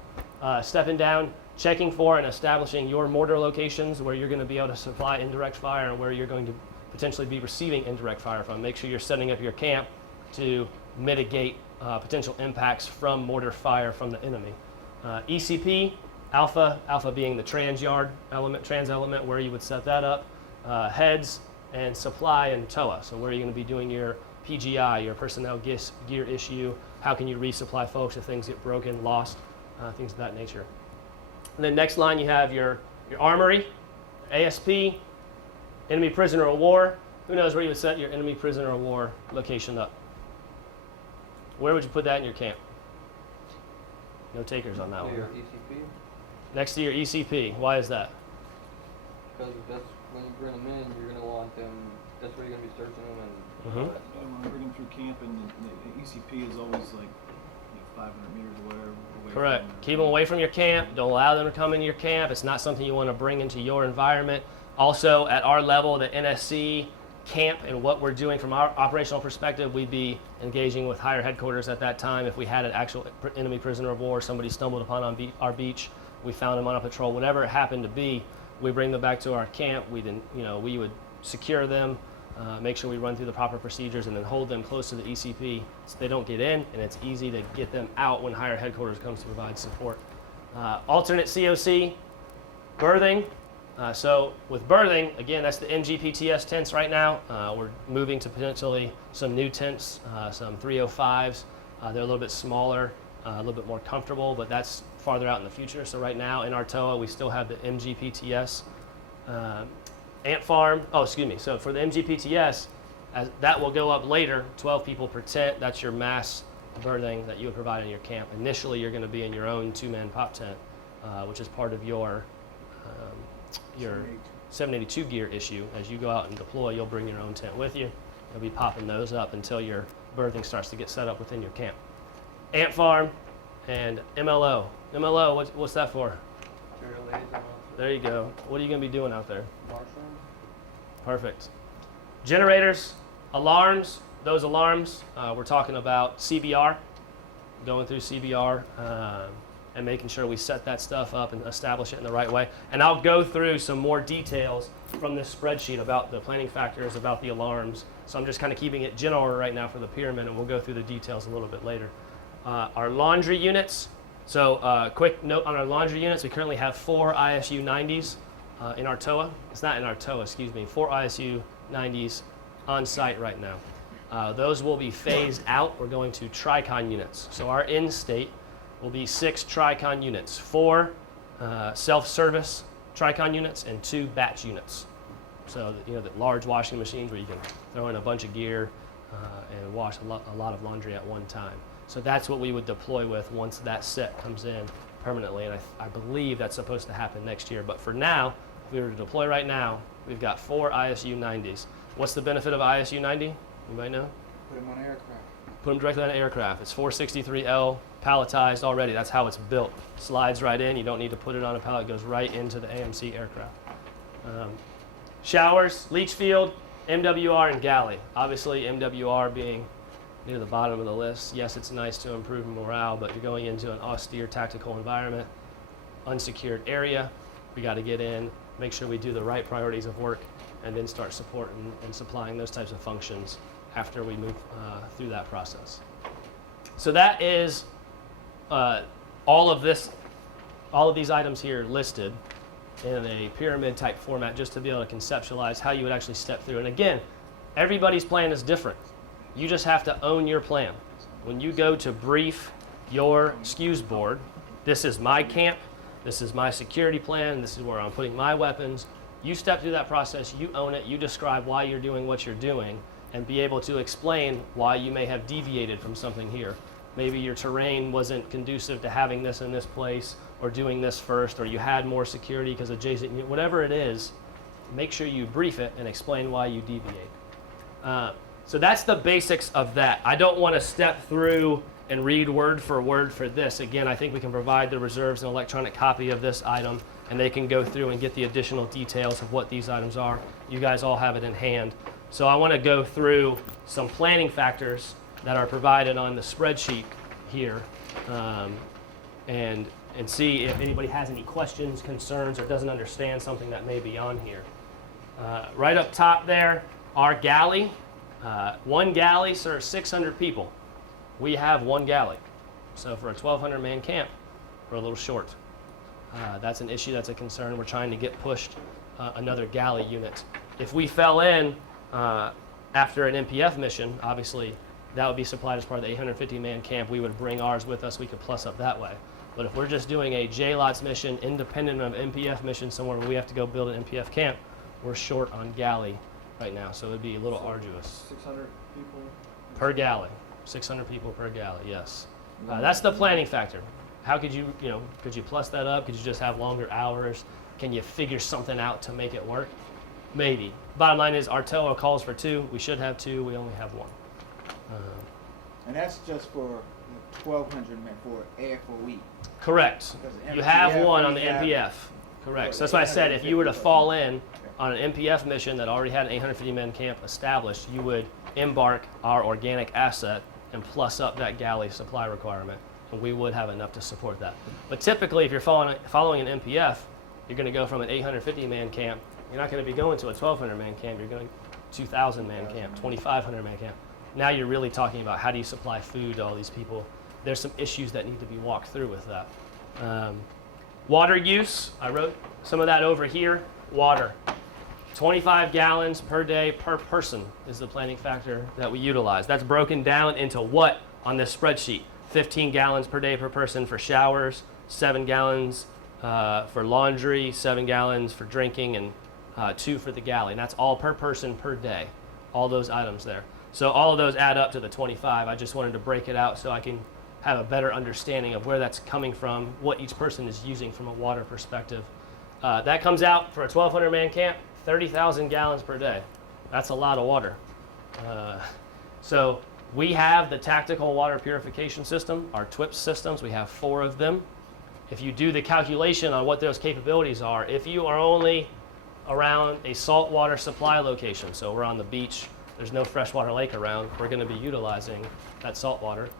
Stepping down, checking for and establishing your mortar locations where you're going to be able to supply indirect fire and where you're going to potentially be receiving indirect fire from. Make sure you're setting up your camp to mitigate potential impacts from mortar fire from the enemy. ECP, Alpha being the Tran Yard trans element, where you would set that up. Heads and supply and TOA, so where are you going to be doing your PGI, your personnel gear issue, how can you resupply folks if things get broken, lost, things of that nature. And then next line you have your armory, ASP, enemy prisoner of war. Who knows where you would set your enemy prisoner of war location up? Where would you put that in your camp? No takers on that one. Your ECP, Next to your ECP. Why is that? because that's when you bring them in, you're gonna want them. That's where you're gonna be searching them and Mhm. all that stuff. When I bring them through camp, and the ECP is always like 500 meters or whatever away. Correct. From Keep them away from your camp. Don't allow them to come into your camp. It's not something you want to bring into your environment. Also, at our level, the NSC camp and what we're doing from our operational perspective, we'd be engaging with higher headquarters at that time. If we had an actual enemy prisoner of war, somebody stumbled upon on our beach, we found them on a patrol, whatever it happened to be, we bring them back to our camp. We would secure them, make sure we run through the proper procedures, and then hold them close to the ECP so they don't get in, and it's easy to get them out when higher headquarters comes to provide support. Alternate COC, berthing. So with berthing, again, that's the MGPTS tents right now. We're moving to potentially some new tents, some 305s. They're a little bit smaller, a little bit more comfortable, but that's farther out in the future. So right now in our TOA, we still have the MGPTS. Ant Farm, so for the MGPTS, that will go up later, 12 people per tent. That's your mass berthing that you would provide in your camp. Initially, you're going to be in your own two-man pop tent, which is part of your 782 gear issue. As you go out and deploy, you'll bring your own tent with you. You'll be popping those up until your berthing starts to get set up within your camp. Ant Farm and MLO. MLO, what's that for? Material liaison officer. There you go. What are you going to be doing out there? Marshal. Perfect. Generators, alarms, those alarms, we're talking about CBR, going through CBR and making sure we set that stuff up and establish it in the right way. And I'll go through some more details from this spreadsheet about the planning factors, about the alarms. So I'm just kind of keeping it general right now for the pyramid, and we'll go through the details a little bit later. Our laundry units. So quick note on our laundry units, we currently have 4 ISU 90s in our TOA. It's not in our TOA, excuse me, 4 ISU 90s on site right now. Those will be phased out. We're going to Tricon units. So our end state will be 6 Tricon units, 4 self-service Tricon units and 2 batch units. So the large washing machines where you can throw in a bunch of gear and wash a lot of laundry at one time. So that's what we would deploy with once that set comes in permanently, and I believe that's supposed to happen next year. But for now, if we were to deploy right now, we've got 4 ISU 90s. What's the benefit of ISU 90? You might know? Put them on aircraft. Put them directly on an aircraft. It's 463L palletized already. That's how it's built. Slides right in. You don't need to put it on a pallet. It goes right into the AMC aircraft. Showers, Leech Field, MWR, and Galley. Obviously, MWR being near the bottom of the list. Yes, it's nice to improve morale, but you're going into an austere tactical environment, unsecured area. We got to get in, make sure we do the right priorities of work, and then start supporting and supplying those types of functions after we move through that process. So that is all of these items here listed in a pyramid type format, just to be able to conceptualize how you would actually step through. And again, everybody's plan is different. You just have to own your plan. When you go to brief your SCWS board, this is my camp, this is my security plan, this is where I'm putting my weapons. You step through that process, you own it, you describe why you're doing what you're doing, and be able to explain why you may have deviated from something here. Maybe your terrain wasn't conducive to having this in this place, or doing this first, or you had more security because adjacent, whatever it is, make sure you brief it and explain why you deviate. So that's the basics of that. I don't want to step through and read word for this. Again, I think we can provide the reserves an electronic copy of this item, and they can go through and get the additional details of what these items are. You guys all have it in hand. So I want to go through some planning factors that are provided on the spreadsheet here, and see if anybody has any questions, concerns, or doesn't understand something that may be on here. Right up top there, our galley. One galley serves 600 people. We have one galley. So for a 1,200 man camp, we're a little short. That's an issue, that's a concern. We're trying to get pushed another galley unit. If we fell in after an MPF mission, obviously that would be supplied as part of the 850 man camp. We would bring ours with us, we could plus up that way. But if we're just doing a JLOTS mission independent of MPF mission somewhere where we have to go build an MPF camp, we're short on galley right now, so it would be a little arduous. 600 people? Per galley. 600 people per galley, yes. That's the planning factor. How could you could you plus that up? Could you just have longer hours? Can you figure something out to make it work? Maybe. Bottom line is our TOA calls for 2. We should have 2. We only have 1. And that's just for 1,200 men for AFOE. Correct. Because You have MPF, one on the we have- MPF. Correct. So that's why I said if you were to fall in on an MPF mission that already had an 850 man camp established, you would embark our organic asset and plus up that galley supply requirement, and we would have enough to support that. But typically, if you're following an MPF, you're going to go from an 850 man camp. You're not going to be going to a 1,200 man camp. You're going to 2,000 man camp, 2,500 man camp. Now you're really talking about how do you supply food to all these people. There's some issues that need to be walked through with that. Water use, I wrote some of that over here. Water, 25 gallons per day per person is the planning factor that we utilize. That's broken down into what on this spreadsheet? 15 gallons per day per person for showers, 7 gallons for laundry, 7 gallons for drinking, and 2 for the galley. And that's all per person per day, all those items there. So all of those add up to the 25. I just wanted to break it out so I can have a better understanding of where that's coming from, what each person is using from a water perspective. That comes out for a 1,200 man camp, 30,000 gallons per day. That's a lot of water. So we have the tactical water purification system, our TWIPS systems. We have 4 of them. If you do the calculation on what those capabilities are, if you are only around a saltwater supply location, so we're on the beach, there's no freshwater lake around, we're going to be utilizing that saltwater.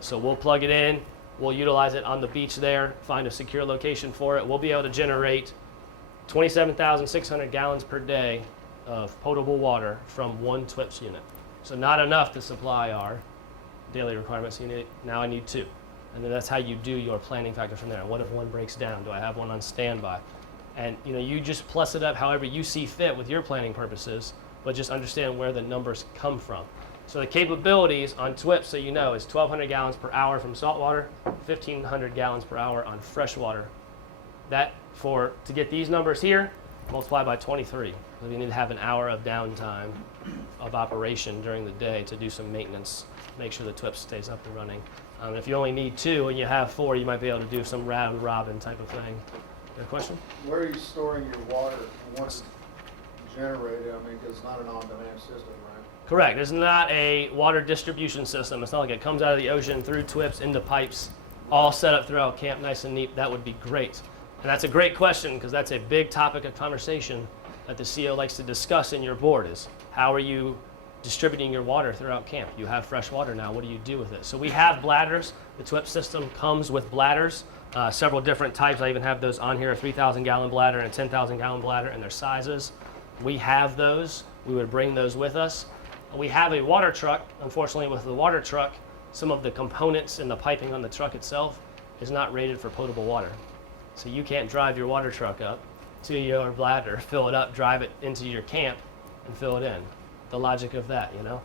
So we'll plug it in, we'll utilize it on the beach there, find a secure location for it. We'll be able to generate 27,600 gallons per day of potable water from 1 TWIPS unit. So not enough to supply our daily requirements. Now I need 2. And then that's how you do your planning factor from there. What if one breaks down? Do I have one on standby? And you just plus it up however you see fit with your planning purposes, but just understand where the numbers come from. So the capabilities on TWIPS, so you know, is 1,200 gallons per hour from saltwater, 1,500 gallons per hour on freshwater. That to get these numbers here, multiply by 23. So you need to have an hour of downtime of operation during the day to do some maintenance, make sure the TWIPS stays up and running. If you only need 2 and you have 4, you might be able to do some round robin type of thing. Your question? Where are you storing your water and once it's generated? I mean, 'cause it's not an on-demand system, right? Correct. It's not a water distribution system. It's not like it comes out of the ocean through TWIPS into pipes, all set up throughout camp nice and neat. That would be great. And that's a great question because that's a big topic of conversation that the CO likes to discuss in your board is how are you distributing your water throughout camp. You have fresh water now. What do you do with it? So we have bladders. The TWIP system comes with bladders, several different types. I even have those on here, a 3,000 gallon bladder and a 10,000 gallon bladder, and their sizes. We have those. We would bring those with us. We have a water truck. Unfortunately, with the water truck, some of the components in the piping on the truck itself is not rated for potable water. So you can't drive your water truck up to your bladder, fill it up, drive it into your camp, and fill it in. The logic of that, you know.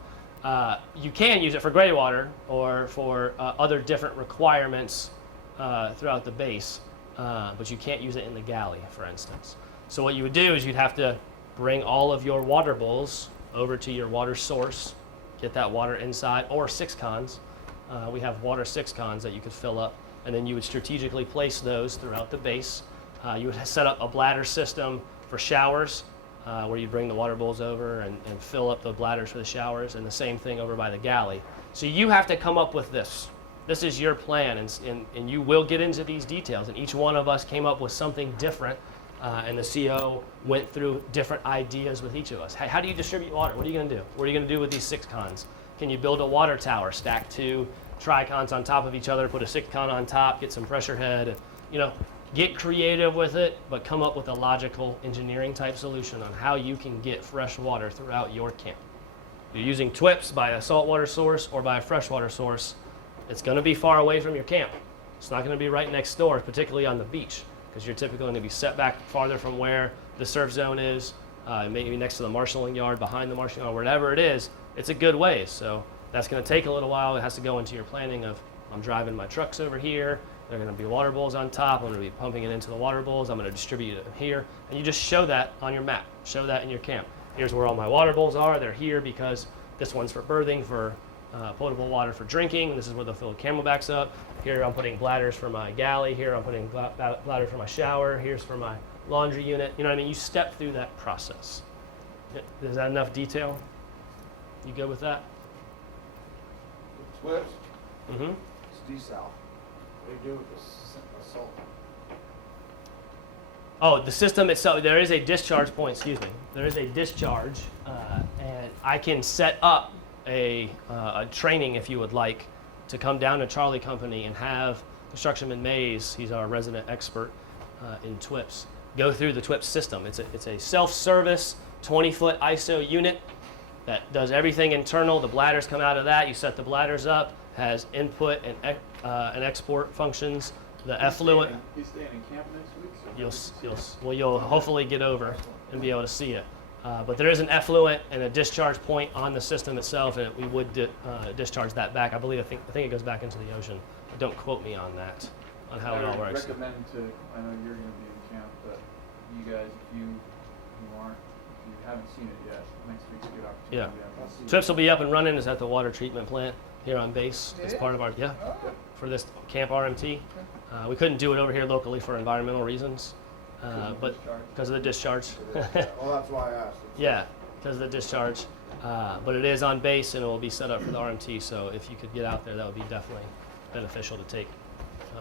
You can use it for gray water or for other different requirements throughout the base, but you can't use it in the galley, for instance. So what you would do is you'd have to bring all of your water bowls over to your water source, get that water inside, or 6-cons. We have water 6-cons that you could fill up, and then you would strategically place those throughout the base. You would set up a bladder system for showers, where you bring the water bowls over and fill up the bladders for the showers, and the same thing over by the galley. So you have to come up with this. This is your plan, and you will get into these details, and each one of us came up with something different, and the CO went through different ideas with each of us. How do you distribute water? What are you going to do? What are you going to do with these 6-cons? Can you build a water tower, stack 2 tri-cons on top of each other, put a 6-con on top, get some pressure head, you know, get creative with it, but come up with a logical engineering type solution on how you can get fresh water throughout your camp. If you're using TWIPs by a saltwater source or by a freshwater source, it's going to be far away from your camp. It's not going to be right next door, particularly on the beach, because you're typically going to be set back farther from where the surf zone is, maybe next to the marshalling yard, behind the marshalling yard, wherever it is. It's a good ways, so that's going to take a little while. It has to go into your planning of, I'm driving my trucks over here, there are going to be water bowls on top, I'm going to be pumping it into the water bowls, I'm going to distribute it here, and you just show that on your map, show that in your camp. Here's where all my water bowls are, they're here because this one's for berthing, for potable water for drinking, this is where they'll fill camelbacks up. Here I'm putting bladders for my galley, here I'm putting bladder for my shower, here's for my laundry unit, you know what I mean? You step through that process. Is that enough detail? You good with that? Twips, Mm-hmm. it's desal. What do you do with the salt? Oh, the system itself, there is a discharge point, excuse me. There is a discharge, and I can set up a training, if you would like, to come down to Charlie Company and have Constructionman Mays, he's our resident expert in TWIPs, go through the TWIPs system. It's a self-service 20-foot ISO unit that does everything internal. The bladders come out of that. You set the bladders up, has input and export functions. The effluent. He's staying in camp next week. You'll hopefully get over and be able to see it. But there is an effluent and a discharge point on the system itself, and we would discharge that back. I think it goes back into the ocean. Don't quote me on that, on how it all works. I recommend I know you're going to be in camp, but you guys, if you haven't seen it yet, next week's a good opportunity. Yeah. TWIPs will be up and running. It's at the water treatment plant here on base. It's part of our, for this camp RMT. We couldn't do it over here locally for environmental reasons, but because of the discharge. Well, that's why I asked. Yeah, because of the discharge. But it is on base and it will be set up for the RMT, so if you could get out there, that would be definitely beneficial to take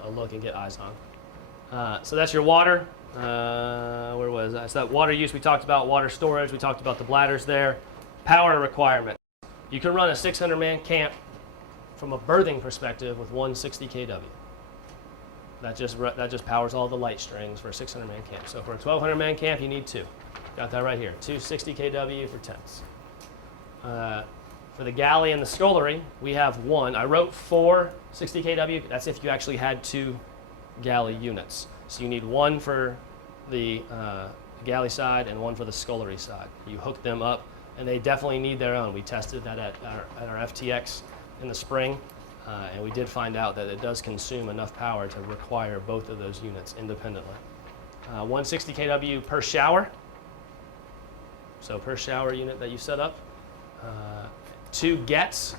a look and get eyes on. So that's your water. Where was that? So that water use we talked about, water storage, we talked about the bladders there. Power requirement. You can run a 600-man camp from a berthing perspective with 160 kW. That just powers all the light strings for a 600-man camp. So for a 1,200-man camp, you need 2. Got that right here. 2 60 kW for tents. For the galley and the scullery, we have 1. I wrote 4 60 kW. That's if you actually had 2 galley units. So you need 1 for the galley side and 1 for the scullery side. You hook them up, and they definitely need their own. We tested that at our FTX in the spring, and we did find out that it does consume enough power to require both of those units independently. 160 kW per shower, so per shower unit that you set up. 2 gets,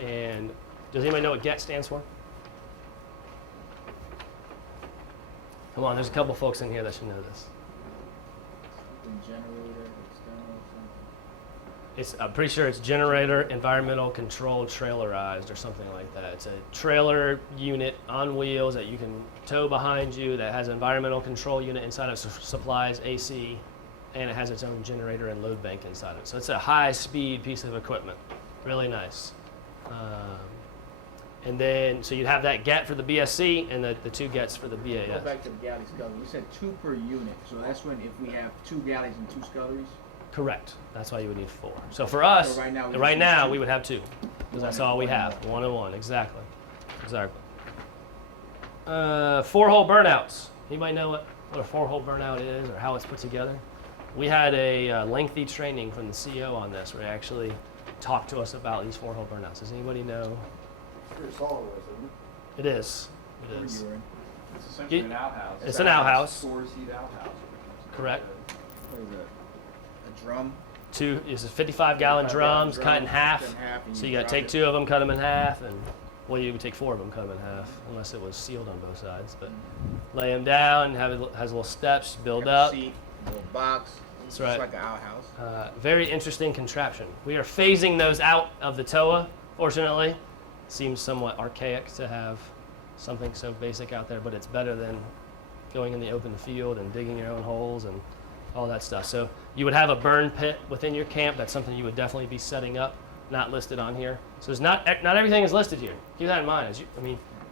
and does anybody know what GET stands for? Come on, there's a couple folks in here that should know this. Generator, external, something. I'm pretty sure it's generator, environmental control, trailerized, or something like that. It's a trailer unit on wheels that you can tow behind you that has an environmental control unit inside of supplies, AC, and it has its own generator and load bank inside it. So it's a high-speed piece of equipment, really nice. And then, so you'd have that GET for the BSC and the 2 GETs for the Go BAS. back to the galley scullery. You said 2 per unit, so that's when if we have 2 galleys and 2 sculleries. Correct. That's why you would need 4. So for us, So right now we right just now use we 2. would have 2, because that's all we have. 1 and 1, exactly. Exactly. 4-hole burnouts. Anybody know what a 4-hole burnout is or how it's put together? We had a lengthy training from the CEO on this, where he actually talked to us about these 4-hole burnouts. Does anybody know? Pretty solid waste, isn't it? It is. It is. It's essentially You- an outhouse. it's an outhouse. 4-seat outhouse. Correct. What is it? A drum? 2 is 55-gallon 55-gallon drums, drum, cut in half. and So you got to drop take it. 2 of them, cut them in half, and well, you would take 4 of them, cut them in half, unless it was sealed on both sides. But lay them down, has little steps, build Got a up. seat, a little box. That's It's right. like an outhouse. Very interesting contraption. We are phasing those out of the TOA, fortunately. Seems somewhat archaic to have something so basic out there, but it's better than going in the open field and digging your own holes and all that stuff. So you would have a burn pit within your camp. That's something you would definitely be setting up, not listed on here. So there's not everything is listed here. Keep that in mind.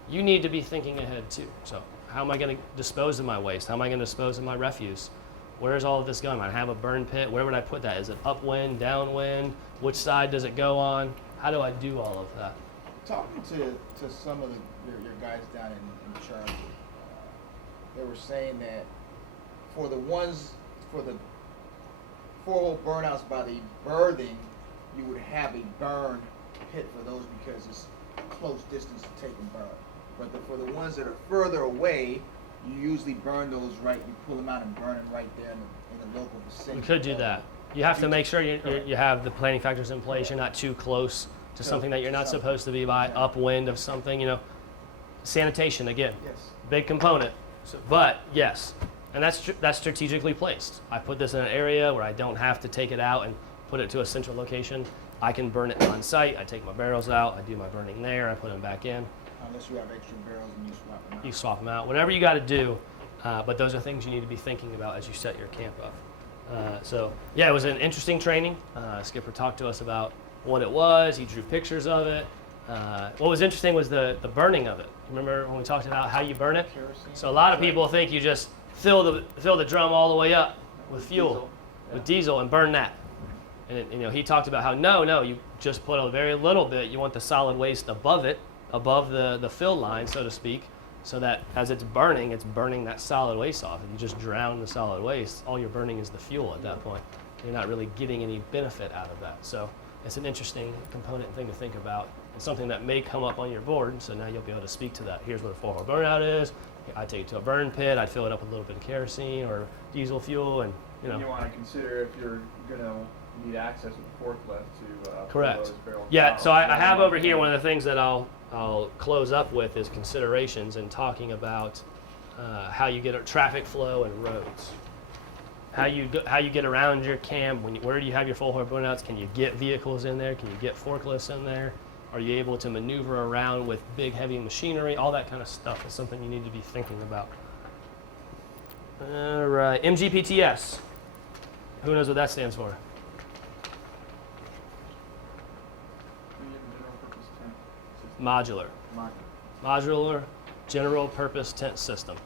You need to be thinking ahead too. So how am I going to dispose of my waste? How am I going to dispose of my refuse? Where is all of this going? I have a burn pit. Where would I put that? Is it upwind, downwind? Which side does it go on? How do I do all of that? Talking to some of your guys down in Charlotte, they were saying that for the 4-hole burnouts by the berthing, you would have a burn pit for those because it's close distance to take and burn. But for the ones that are further away, you usually burn those right. You pull them out and burn them right there in the local vicinity. We could do that. You have to make sure you have the planning factors in place. You're not too close to something that you're not supposed to be by, upwind of something. Sanitation again, Yes. big component. So, but yes, and that's strategically placed. I put this in an area where I don't have to take it out and put it to a central location. I can burn it on site. I take my barrels out. I do my burning there. I put them back in. Unless you have extra barrels and you swap them out. You swap them out. Whatever you got to do. But those are things you need to be thinking about as you set your camp up. So yeah, it was an interesting training. Skipper talked to us about what it was. He drew pictures of it. What was interesting was the burning of it. Remember when we talked about how you burn it? Kerosene. So a lot of people think you just fill the drum all the way up with fuel, with diesel, and burn that. And he talked about how no, you just put a very little bit. You want the solid waste above it, above the fill line, so to speak, so that as it's burning that solid waste off. If you just drown the solid waste, all you're burning is the fuel at that point. You're not really getting any benefit out of that. So it's an interesting component thing to think about. It's something that may come up on your board, so now you'll be able to speak to that. Here's what a 4-hole burnout is. I take it to a burn pit. I'd fill it up with a little bit of kerosene or diesel fuel, and You want to consider if you're going to need access with the forklift to Correct. pull those barrels Yeah, out. so I have over here one of the things that I'll close up with is considerations and talking about how you get traffic flow and roads. How you get around your camp. Where do you have your 4-hole burnouts? Can you get vehicles in there? Can you get forklifts in there? Are you able to maneuver around with big heavy machinery? All that kind of stuff is something you need to be thinking about. All right, MGPTS. Who knows what that stands for? General purpose tent system. Modular. Modular general purpose tent system.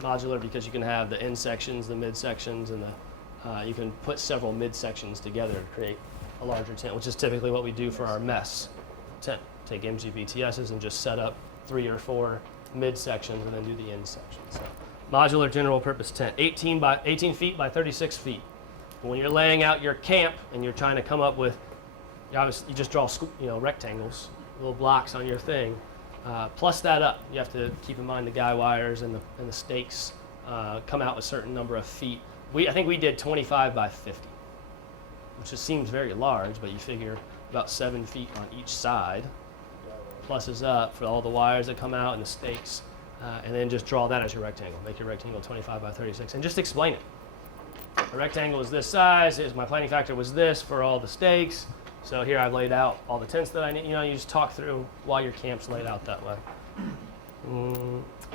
Modular because you can have the end sections, the mid sections, and you can put several mid sections together to create a larger tent, which is typically what we do for our mess tent. Take MGBTSs and just set up 3 or 4 mid sections and then do the end sections. So, modular general purpose tent, 18 feet by 36 feet. When you're laying out your camp and you're trying to come up with, you just draw rectangles, little blocks on your thing. Plus that up, you have to keep in mind the guy wires and the stakes come out a certain number of feet. I think we did 25 by 50, which just seems very large, but you figure about 7 feet on each side. Pluses up for all the wires that come out and the stakes, and then just draw that as your rectangle. Make your rectangle 25 by 36, and just explain it. The rectangle is this size. My planning factor was this for all the stakes. So here I've laid out all the tents that I need. You just talk through why your camp's laid out that way.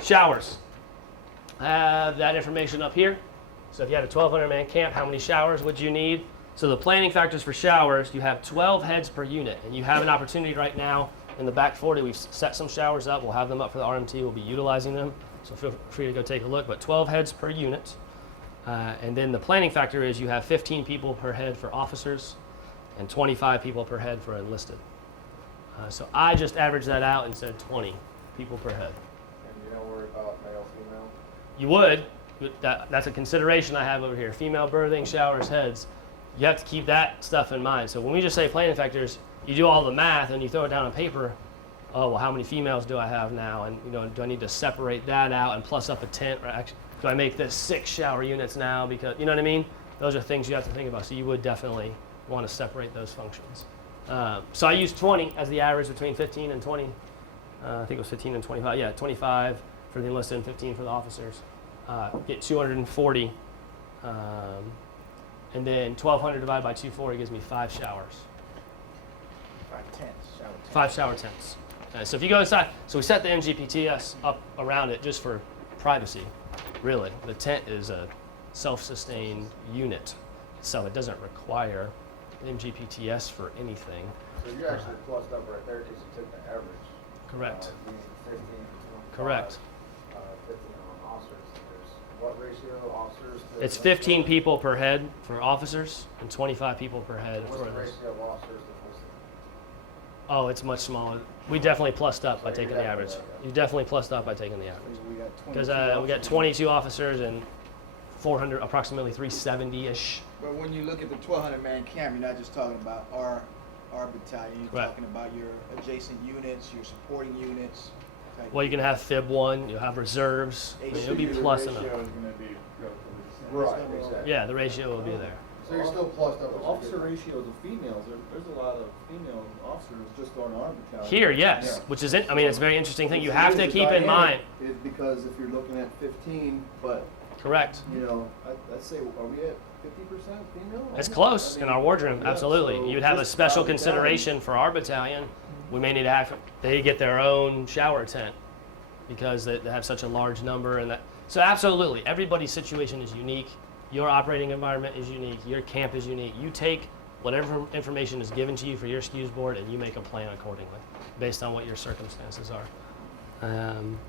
Showers. I have that information up here. So if you had a 1,200 man camp, how many showers would you need? So the planning factors for showers, you have 12 heads per unit, and you have an opportunity right now in the back 40. We've set some showers up. We'll have them up for the RMT. We'll be utilizing them, so feel free to go take a look. But 12 heads per unit, and then the planning factor is you have 15 people per head for officers, and 25 people per head for enlisted. So I just averaged that out and said 20 people per head. And you don't worry about male, female? You would. But that's a consideration I have over here. Female birthing, showers, heads. You have to keep that stuff in mind. So when we just say planning factors, you do all the math and you throw it down on paper. Oh, well, how many females do I have now? And do I need to separate that out and plus up a tent? Or actually, do I make this 6 shower units now? Because you know what I mean? Those are things you have to think about. So you would definitely want to separate those functions. So I use 20 as the average between 15 and 20. I think it was 15 and 25. Yeah, 25 for the enlisted and 15 for the officers. Get 240. And then 1,200 divided by 240 gives me 5 showers. 5 tents, shower tents. 5 shower tents. So if you go inside, so we set the MGPTS up around it just for privacy, really. The tent is a self-sustained unit, so it doesn't require MGPTS for anything. So you actually plussed up right there because you took the average. Correct. Using 15 and 25. Correct. 15 on officers. There's what ratio officers to? It's 15 people per head for officers and 25 people per head What's for the enlisted. ratio of officers to enlisted? Oh, it's much smaller. We definitely plussed up by So taking you're the average. definitely- You definitely plussed up by taking the average. We got 22 Because we got 22 officers and 400, approximately 370-ish. But when you look at the 1,200 man camp, you're not just talking about our battalion. You're Correct. talking about your adjacent units, your supporting units. type Well, you can have Fib 1, you'll have reserves. I mean, it'll be plus enough. ratio is gonna be relatively the same. Right, exactly. Yeah, the ratio will be there. So you're still plussed up. The officer ratios of females, there's a lot of female officers just on our battalion. Here, yes, Yeah. which is, I mean, it's a very interesting thing. You have to The keep in mind. dynamic Is because if you're looking at 15, but, Correct. you know, I'd say, are we at 50% female? It's close I in mean, our wardroom, yeah, absolutely. so You'd have a just special our battalion- consideration for our battalion. We may need to have, they get their own shower tent because they have such a large number and that. So absolutely, everybody's situation is unique. Your operating environment is unique. Your camp is unique. You take whatever information is given to you for your SCWS board and you make a plan accordingly based on what your circumstances are.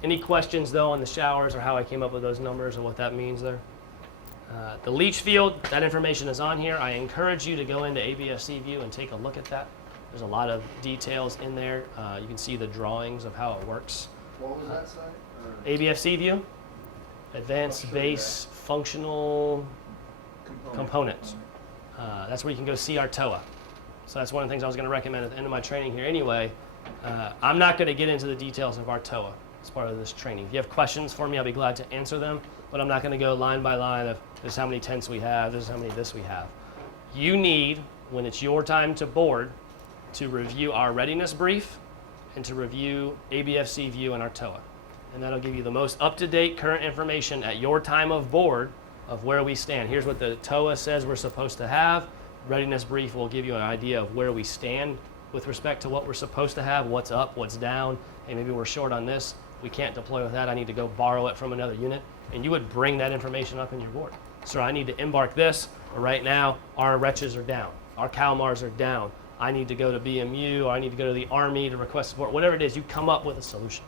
Any questions though on the showers or how I came up with those numbers or what that means there? The Leech Field, that information is on here. I encourage you to go into ABFC view and take a look at that. There's a lot of details in there. You can see the drawings of how it works. What was that site? ABFC view, Advanced Base Functional Components. That's where you can go see our TOA. So that's one of the things I was going to recommend at the end of my training here anyway. I'm not going to get into the details of our TOA as part of this training. If you have questions for me, I'll be glad to answer them, but I'm not going to go line by line of this is how many tents we have, this is how many this we have. You need, when it's your time to board, to review our readiness brief and to review ABFC view and our TOA. And that'll give you the most up-to-date current information at your time of board of where we stand. Here's what the TOA says we're supposed to have. Readiness brief will give you an idea of where we stand with respect to what we're supposed to have, what's up, what's down. Hey, maybe we're short on this. We can't deploy with that. I need to go borrow it from another unit. And you would bring that information up in your board. So I need to embark this, but right now our wretches are down. Our CalMARs are down. I need to go to BMU, or I need to go to the Army to request support. Whatever it is, you come up with a solution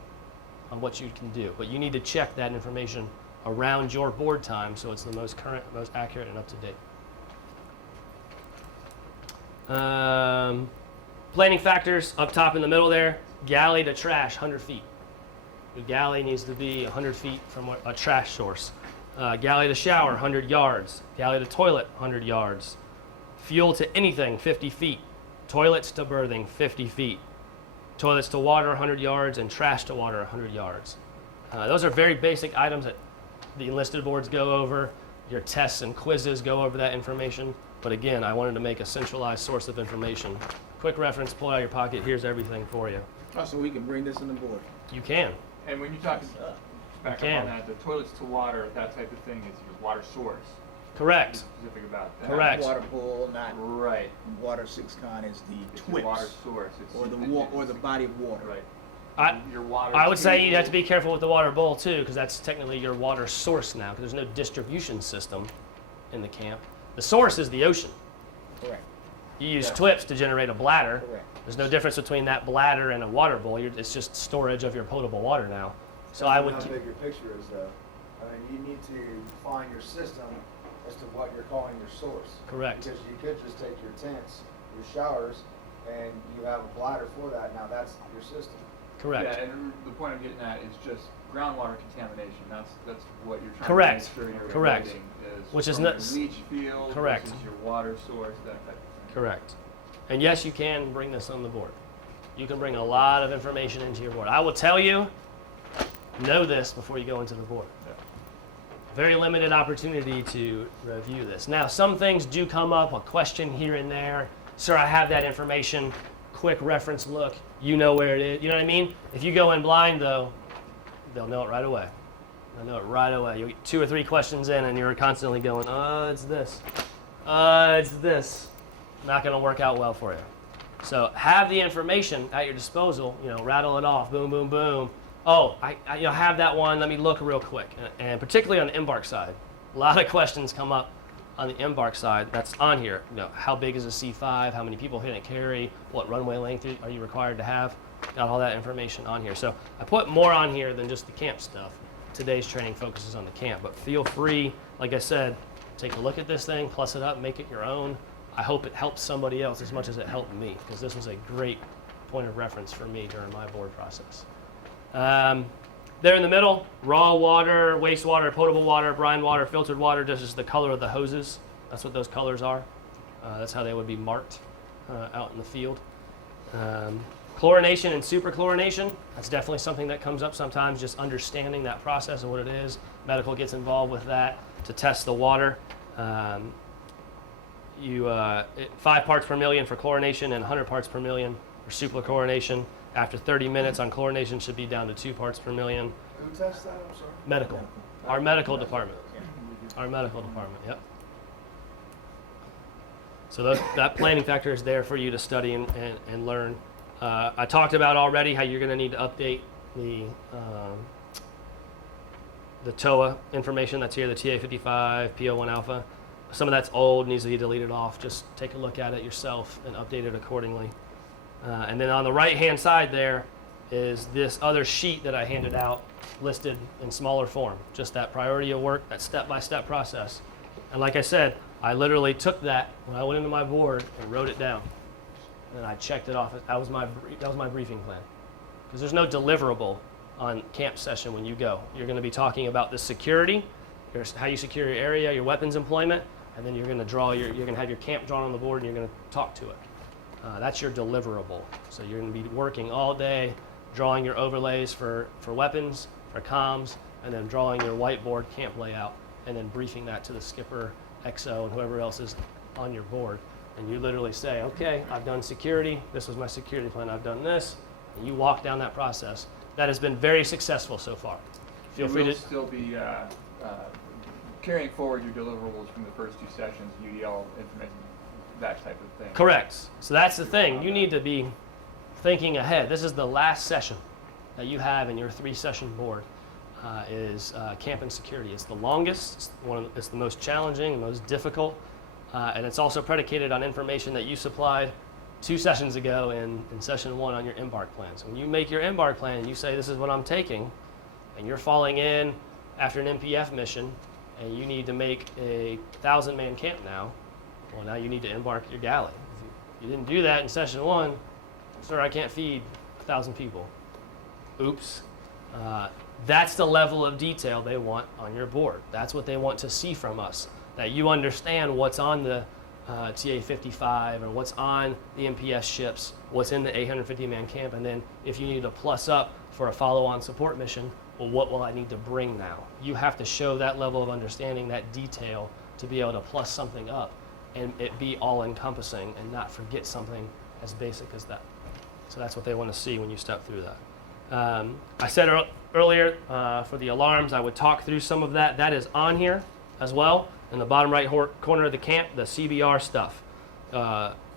on what you can do. But you need to check that information around your board time so it's the most current, most accurate, and up to date. Planning factors up top in the middle there. Galley to trash, 100 feet. The galley needs to be 100 feet from a trash source. Galley to shower, 100 yards. Galley to toilet, 100 yards. Fuel to anything, 50 feet. Toilets to berthing, 50 feet. Toilets to water, 100 yards, and trash to water, 100 yards. Those are very basic items that the enlisted boards go over. Your tests and quizzes go over that information. But again, I wanted to make a centralized source of information. Quick reference, pull it out of your pocket, here's everything for you. Oh, so we can bring this on the board. You can. And when you talk, back up can. on that, the toilets to water, that type of thing is your water source. Be Correct. specific about that. Correct. Not water bowl, not Right. water 6 con is the It's your water TWIPS source. It's or the it's- or the body of water. Right. your water. I would say you'd table. have to be careful with the water bowl too, because that's technically your water source now, because there's no distribution system in the camp. The source is the ocean. Correct. You use Yeah. TWIPs to generate a bladder. Correct. There's no difference between that bladder and a water bowl. It's just storage of your potable water now. So I would. How big your picture is though. I mean, you need to define your system as to what you're calling your source. Correct. Because you could just take your tents, your showers, and you have a bladder for that. Now that's your system. Correct. Yeah, and the point I'm getting at is just groundwater contamination. That's what you're trying Correct. to make sure you're Correct. avoiding is Which is from not- your leach field Correct. versus your water source, that type of thing. Correct. And yes, you can bring this on the board. You can bring a lot of information into your board. I will tell you, know this before you go into the board. Yeah. Very limited opportunity to review this. Now, some things do come up, a question here and there. Sir, I have that information. Quick reference look. You know where it is. You know what I mean? If you go in blind, though, they'll know it right away. They'll know it right away. You'll get 2 or 3 questions in, and you're constantly going, it's this. It's this. Not going to work out well for you. So have the information at your disposal. Rattle it off. Boom, boom, boom. Oh, I have that one. Let me look real quick. And particularly on the embark side, a lot of questions come up on the embark side. That's on here. How big is a C5? How many people can it carry? What runway length are you required to have? Got all that information on here. So I put more on here than just the camp stuff. Today's training focuses on the camp, but feel free, like I said, take a look at this thing, plus it up, make it your own. I hope it helps somebody else as much as it helped me, because this was a great point of reference for me during my board process. There in the middle, raw water, wastewater, potable water, brine water, filtered water. This is the color of the hoses. That's what those colors are. That's how they would be marked out in the field. Chlorination and superchlorination, that's definitely something that comes up sometimes, just understanding that process and what it is. Medical gets involved with that to test the water. 5 parts per million for chlorination and 100 parts per million for superchlorination. After 30 minutes on chlorination should be down to 2 parts per million. Who tests that? I'm sorry. Medical. Our medical department. Our medical department, yep. So that planning factor is there for you to study and learn. I talked about already how you're going to need to update the TOA information that's here, the TA55, PO1 alpha. Some of that's old, needs to be deleted off. Just take a look at it yourself and update it accordingly. And then on the right-hand side there is this other sheet that I handed out, listed in smaller form. Just that priority of work, that step-by-step process. And like I said, I literally took that when I went into my board and wrote it down. And I checked it off. That was my briefing plan. Because there's no deliverable on camp session when you go. You're going to be talking about the security, how you secure your area, your weapons employment, and then you're going to have your camp drawn on the board and you're going to talk to it. That's your deliverable. So you're going to be working all day, drawing your overlays for weapons, for comms, and then drawing your whiteboard camp layout, and then briefing that to the skipper, XO, and whoever else is on your board. And you literally say, okay, I've done security. This was my security plan. I've done this. And you walk down that process. That has been very successful so far. Feel free to still be carrying forward your deliverables from the first 2 sessions, UDL information, that type of thing. Correct. So that's the thing. You need to be thinking ahead. This is the last session that you have in your 3-session board. Is camp and security. It's the longest. It's the most challenging, the most difficult, and it's also predicated on information that you supplied 2 sessions ago in session 1 on your embark plan. So when you make your embark plan and you say this is what I'm taking, and you're falling in after an MPF mission, and you need to make a 1,000-man camp now, well, now you need to embark your galley. If you didn't do that in session 1, sir, I can't feed 1,000 people. Oops. That's the level of detail they want on your board. That's what they want to see from us, that you understand what's on the TA-55 or what's on the MPS ships, what's in the 850-man camp, and then if you need to plus up for a follow-on support mission, well, what will I need to bring now? You have to show that level of understanding, that detail, to be able to plus something up and it be all-encompassing and not forget something as basic as that. So that's what they want to see when you step through that. I said earlier for the alarms, I would talk through some of that. That is on here as well. In the bottom right corner of the camp, the CBR stuff.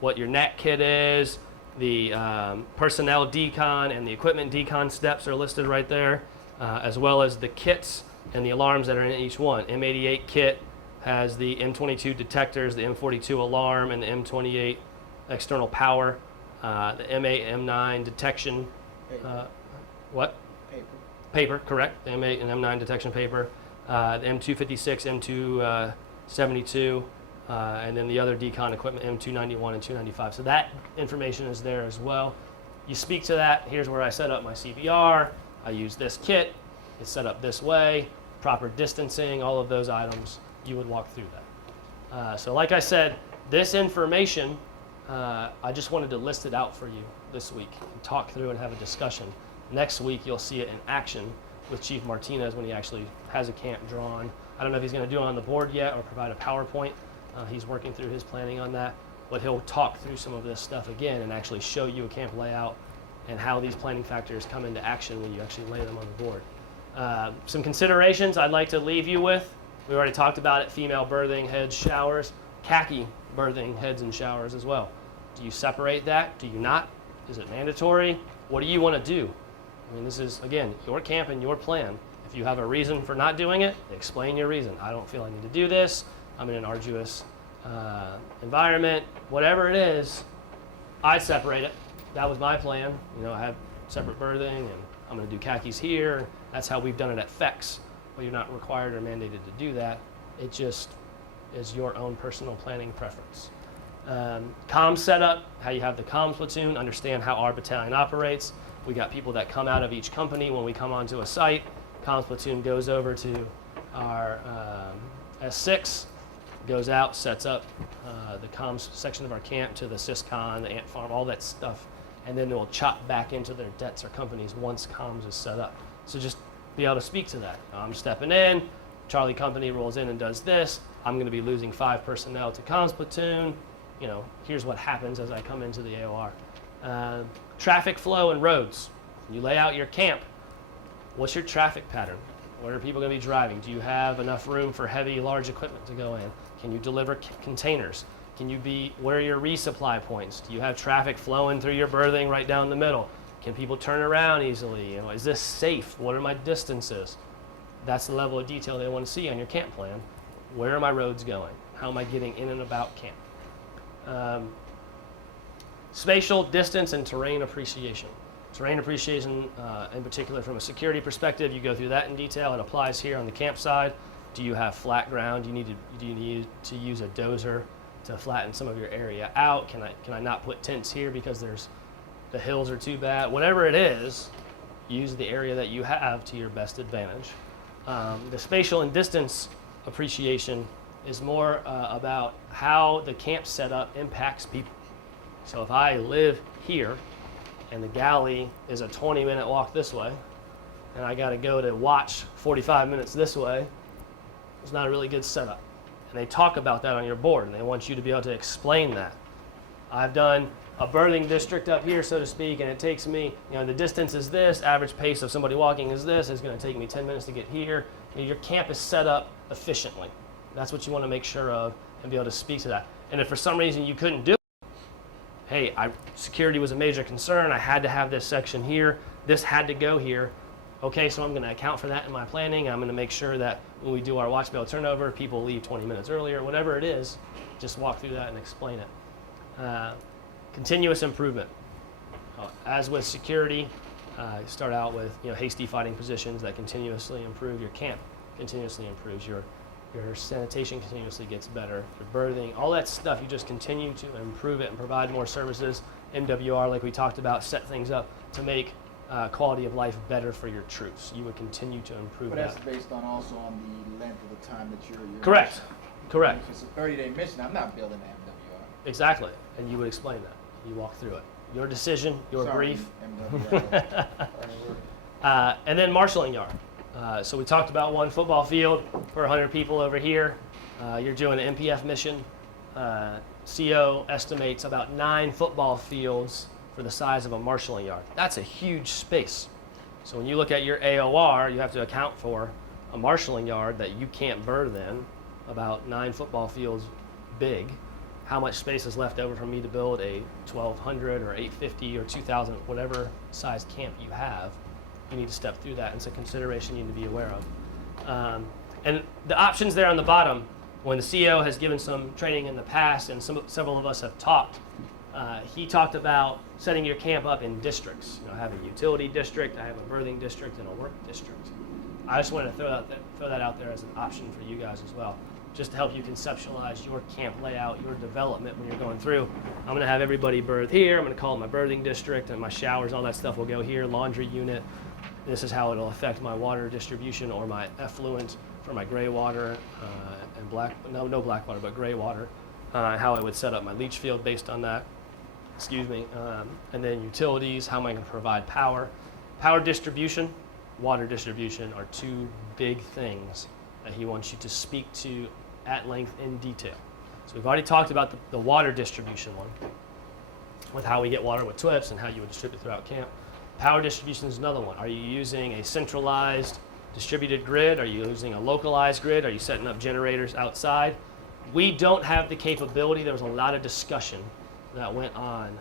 What your NAT kit is, The personnel decon and the equipment decon steps are listed right there, as well as the kits and the alarms that are in each one. M88 kit has the M22 detectors, the M42 alarm, and the M28 external power. The M8, M9 detection. What? Paper, correct. The M8 and M9 detection paper. The M256, M272, and then the other decon equipment, M291 and 295. So that information is there as well. You speak to that. Here's where I set up my CBR. I use this kit. It's set up this way. Proper distancing, all of those items. You would walk through that. So like I said, this information, I just wanted to list it out for you this week and talk through and have a discussion. Next week, you'll see it in action with Chief Martinez when he actually has a camp drawn. I don't know if he's going to do it on the board yet or provide a PowerPoint. He's working through his planning on that, but he'll talk through some of this stuff again and actually show you a camp layout and how these planning factors come into action when you actually lay them on the board. Some considerations I'd like to leave you with. We already talked about it, female berthing, heads, showers, khaki berthing, heads and showers as well. Do you separate that? Do you not? Is it mandatory? What do you want to do? I mean, this is, again, your camp and your plan. If you have a reason for not doing it, explain your reason. I don't feel I need to do this. I'm in an arduous environment. Whatever it is, I separate it. That was my plan. You know, I have separate berthing, and I'm going to do khakis here. That's how we've done it at FEX. But you're not required or mandated to do that. It just is your own personal planning preference. Comms setup, how you have the comms platoon, understand how our battalion operates. We got people that come out of each company when we come onto a site. Comms platoon goes over to our S6, goes out, sets up the comms section of our camp to the SysCon, the ant farm, all that stuff, and then they'll chop back into their debts or companies once comms is set up. So just be able to speak to that. I'm stepping in, Charlie company rolls in and does this. I'm going to be losing 5 personnel to comms platoon. You know, here's what happens as I come into the AOR. Traffic flow and roads. You lay out your camp. What's your traffic pattern? Where are people going to be driving? Do you have enough room for heavy, large equipment to go in? Can you deliver containers? Where are your resupply points? Do you have traffic flowing through your berthing right down the middle? Can people turn around easily? You know, is this safe? What are my distances? That's the level of detail they want to see on your camp plan. Where are my roads going? How am I getting in and about camp? Spatial, distance, and terrain appreciation. Terrain appreciation, in particular from a security perspective, you go through that in detail. It applies here on the camp side. Do you have flat ground? Do you need to use a dozer to flatten some of your area out? Can I not put tents here because the hills are too bad? Whatever it is, use the area that you have to your best advantage. The spatial and distance appreciation is more about how the camp setup impacts people. So if I live here and the galley is a 20-minute walk this way, and I got to go to watch 45 minutes this way, it's not a really good setup. And they talk about that on your board, and they want you to be able to explain that. I've done a berthing district up here, so to speak, and it takes me, you know, the distance is this, average pace of somebody walking is this, it's going to take me 10 minutes to get here. You know, your camp is set up efficiently. That's what you want to make sure of and be able to speak to that. And if for some reason you couldn't do it, hey, security was a major concern, I had to have this section here, this had to go here. Okay, so I'm going to account for that in my planning. I'm going to make sure that when we do our watch bell turnover, people leave 20 minutes earlier, whatever it is, just walk through that and explain it. Continuous improvement. As with security, start out with hasty fighting positions that continuously improve your camp, continuously improves your sanitation, continuously gets better, your berthing, all that stuff. You just continue to improve it and provide more services. MWR, like we talked about, set things up to make quality of life better for your troops. You would continue to improve that. But that's based on also on the length of the time that you're Correct. mission. Correct. If it's a 30-day mission, I'm not building an MWR. Exactly. And you would explain that. You walk through it. Your decision, your Sorry, brief. MWR. And then marshalling yard. So we talked about one football field for 100 people over here. You're doing an MPF mission. CO estimates about 9 football fields for the size of a marshalling yard. That's a huge space. So when you look at your AOR, you have to account for a marshalling yard that you can't berth in, about 9 football fields big. how much space is left over for me to build a 1,200 or 850 or 2,000, whatever size camp you have. You need to step through that. It's a consideration you need to be aware of. And the options there on the bottom, when the CEO has given some training in the past, and several of us have talked, he talked about setting your camp up in districts. You know, I have a utility district, I have a birthing district, and a work district. I just wanted to throw that out there as an option for you guys as well, just to help you conceptualize your camp layout, your development when you're going through. I'm going to have everybody birth here. I'm going to call it my birthing district, and my showers, all that stuff will go here, laundry unit. This is how it'll affect my water distribution or my effluent for my gray water and no black water, but gray water, how I would set up my leach field based on that. Excuse me. And then utilities, how am I going to provide power? Power distribution, water distribution are two big things that he wants you to speak to at length in detail. So we've already talked about the water distribution one, with how we get water with TWIPs and how you would distribute throughout camp. Power distribution is another one. Are you using a centralized distributed grid? Are you using a localized grid? Are you setting up generators outside? We don't have the capability. There was a lot of discussion that went on.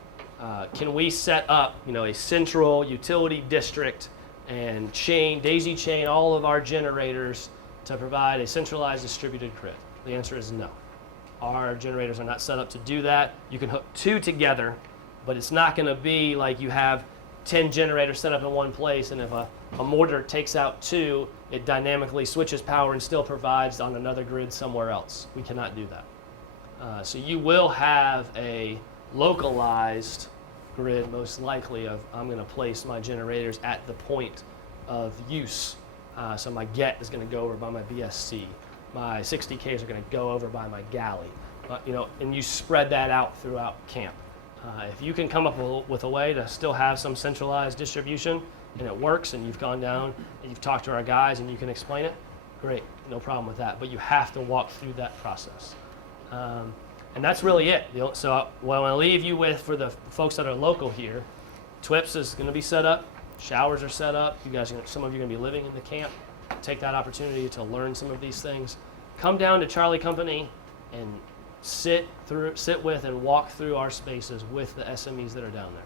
Can we set up, a central utility district and daisy chain all of our generators to provide a centralized distributed grid? The answer is no. Our generators are not set up to do that. You can hook two together, but it's not going to be like you have 10 generators set up in one place, and if a mortar takes out two, it dynamically switches power and still provides on another grid somewhere else. We cannot do that. So you will have a localized grid, most likely, of I'm going to place my generators at the point of use. So my GET is going to go over by my BSC. My 60Ks are going to go over by my Galley. And you spread that out throughout camp. If you can come up with a way to still have some centralized distribution and it works, and you've gone down and you've talked to our guys and you can explain it, great, no problem with that. But you have to walk through that process. And that's really it. So what I want to leave you with, for the folks that are local here, TWIPS is going to be set up, showers are set up. You guys, some of you are going to be living in the camp. Take that opportunity to learn some of these things. Come down to Charlie Company and sit with and walk through our spaces with the SMEs that are down there.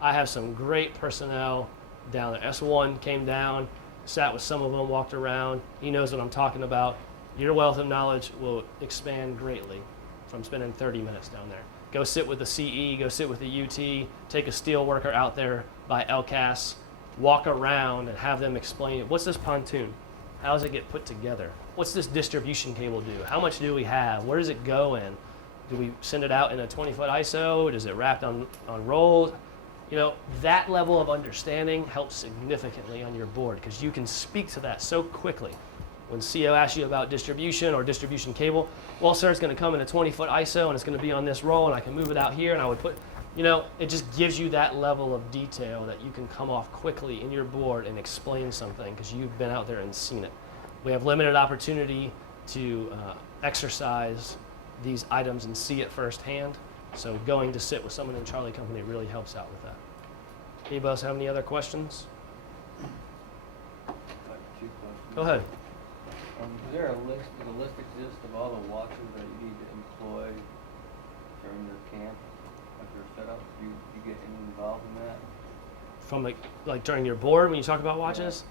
I have some great personnel down there. S1 came down, sat with some of them, walked around. He knows what I'm talking about. Your wealth of knowledge will expand greatly from spending 30 minutes down there. Go sit with the CE, go sit with the UT, take a steel worker out there by LCAS, walk around and have them explain, what's this pontoon? How does it get put together? What's this distribution cable do? How much do we have? Where does it go in? Do we send it out in a 20-foot ISO? Does it wrapped on rolls? That level of understanding helps significantly on your board, because you can speak to that so quickly. When CO asks you about distribution or distribution cable, well, sir, it's going to come in a 20-foot ISO and it's going to be on this roll and I can move it out here and I would put, it just gives you that level of detail that you can come off quickly in your board and explain something because you've been out there and seen it. We have limited opportunity to exercise these items and see it firsthand. So going to sit with someone in Charlie Company really helps out with that. Anybody else have any other questions? I have 2 questions. Go ahead. Is there a list exist of all the watches that you need to employ during your camp, like your setup? Do you get any involved in that? From like during your board when you talk about watches?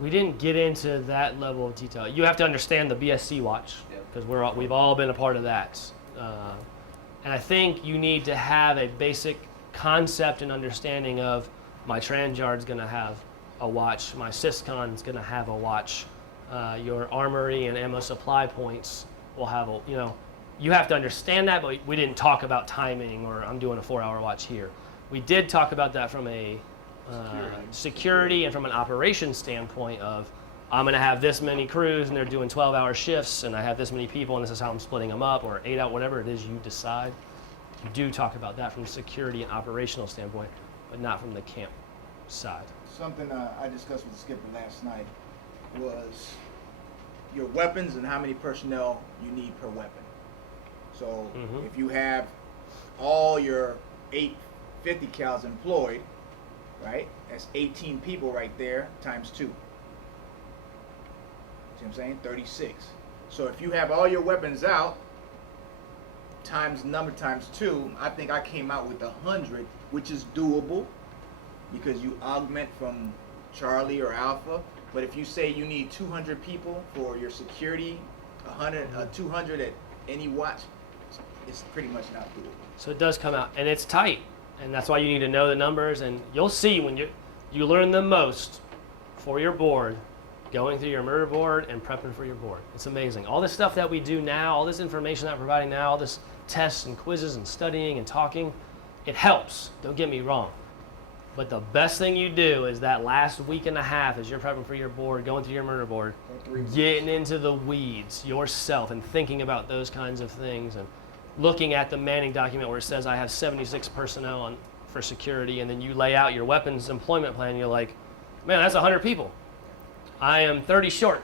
We didn't get into that level of detail. You have to understand the BSC watch, because we've all been a part of that. And I think you need to have a basic concept and understanding of my Tran Yard's going to have a watch, my Syscon's going to have a watch, your armory and ammo supply points will have a, you have to understand that, but we didn't talk about timing or I'm doing a 4-hour watch here. We did talk about that from a security and from an operations standpoint of, I'm going to have this many crews and they're doing 12-hour shifts and I have this many people and this is how I'm splitting them up, or 8 out, whatever it is you decide. You do talk about that from a security and operational standpoint, but not from the camp side. Something I discussed with the skipper last night was your weapons and how many personnel you need per weapon. So if you have all your 850 cals employed, right, that's 18 people right there times 2. See what I'm saying? 36. So if you have all your weapons out, times number times 2, I think I came out with 100, which is doable because you augment from Charlie or Alpha. But if you say you need 200 people for your security, 200 at any watch, it's pretty much not doable. So it does come out, and it's tight, and that's why you need to know the numbers. And you'll see when you learn the most for your board, going through your murder board and prepping for your board. It's amazing. All this stuff that we do now, all this information that we're providing now, all this tests and quizzes and studying and talking, it helps. Don't get me wrong. But the best thing you do is that last week and a half as you're prepping for your board, going through your murder board, getting into the weeds yourself and thinking about those kinds of things and looking at the Manning document where it says I have 76 personnel for security, and then you lay out your weapons employment plan and you're like, man, that's 100 people. I am 30 short.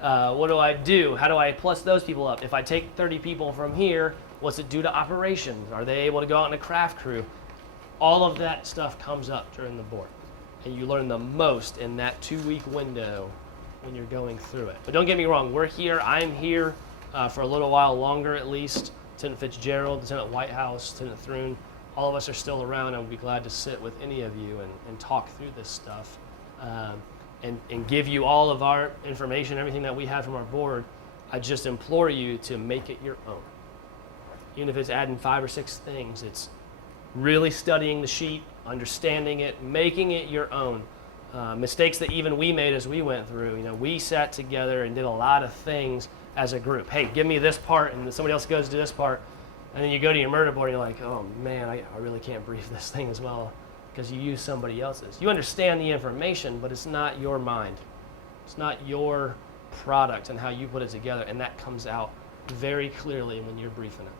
What do I do? How do I plus those people up? If I take 30 people from here, what's it do to operations? Are they able to go out in a craft crew? All of that stuff comes up during the board. And you learn the most in that 2-week window when you're going through it. But don't get me wrong, we're here. I'm here for a little while longer at least. Lieutenant Fitzgerald, Lieutenant Whitehouse, Lieutenant Thrun, all of us are still around. I would be glad to sit with any of you and talk through this stuff. And give you all of our information, everything that we have from our board. I just implore you to make it your own. Even if it's adding 5 or 6 things, it's really studying the sheet, understanding it, making it your own. Mistakes that even we made as we went through. We sat together and did a lot of things as a group. Hey, give me this part, and then somebody else goes to this part. And then you go to your murder board and you're like, oh man, I really can't brief this thing as well, because you use somebody else's. You understand the information, but it's not your mind. It's not your product and how you put it together, and that comes out very clearly when you're briefing it.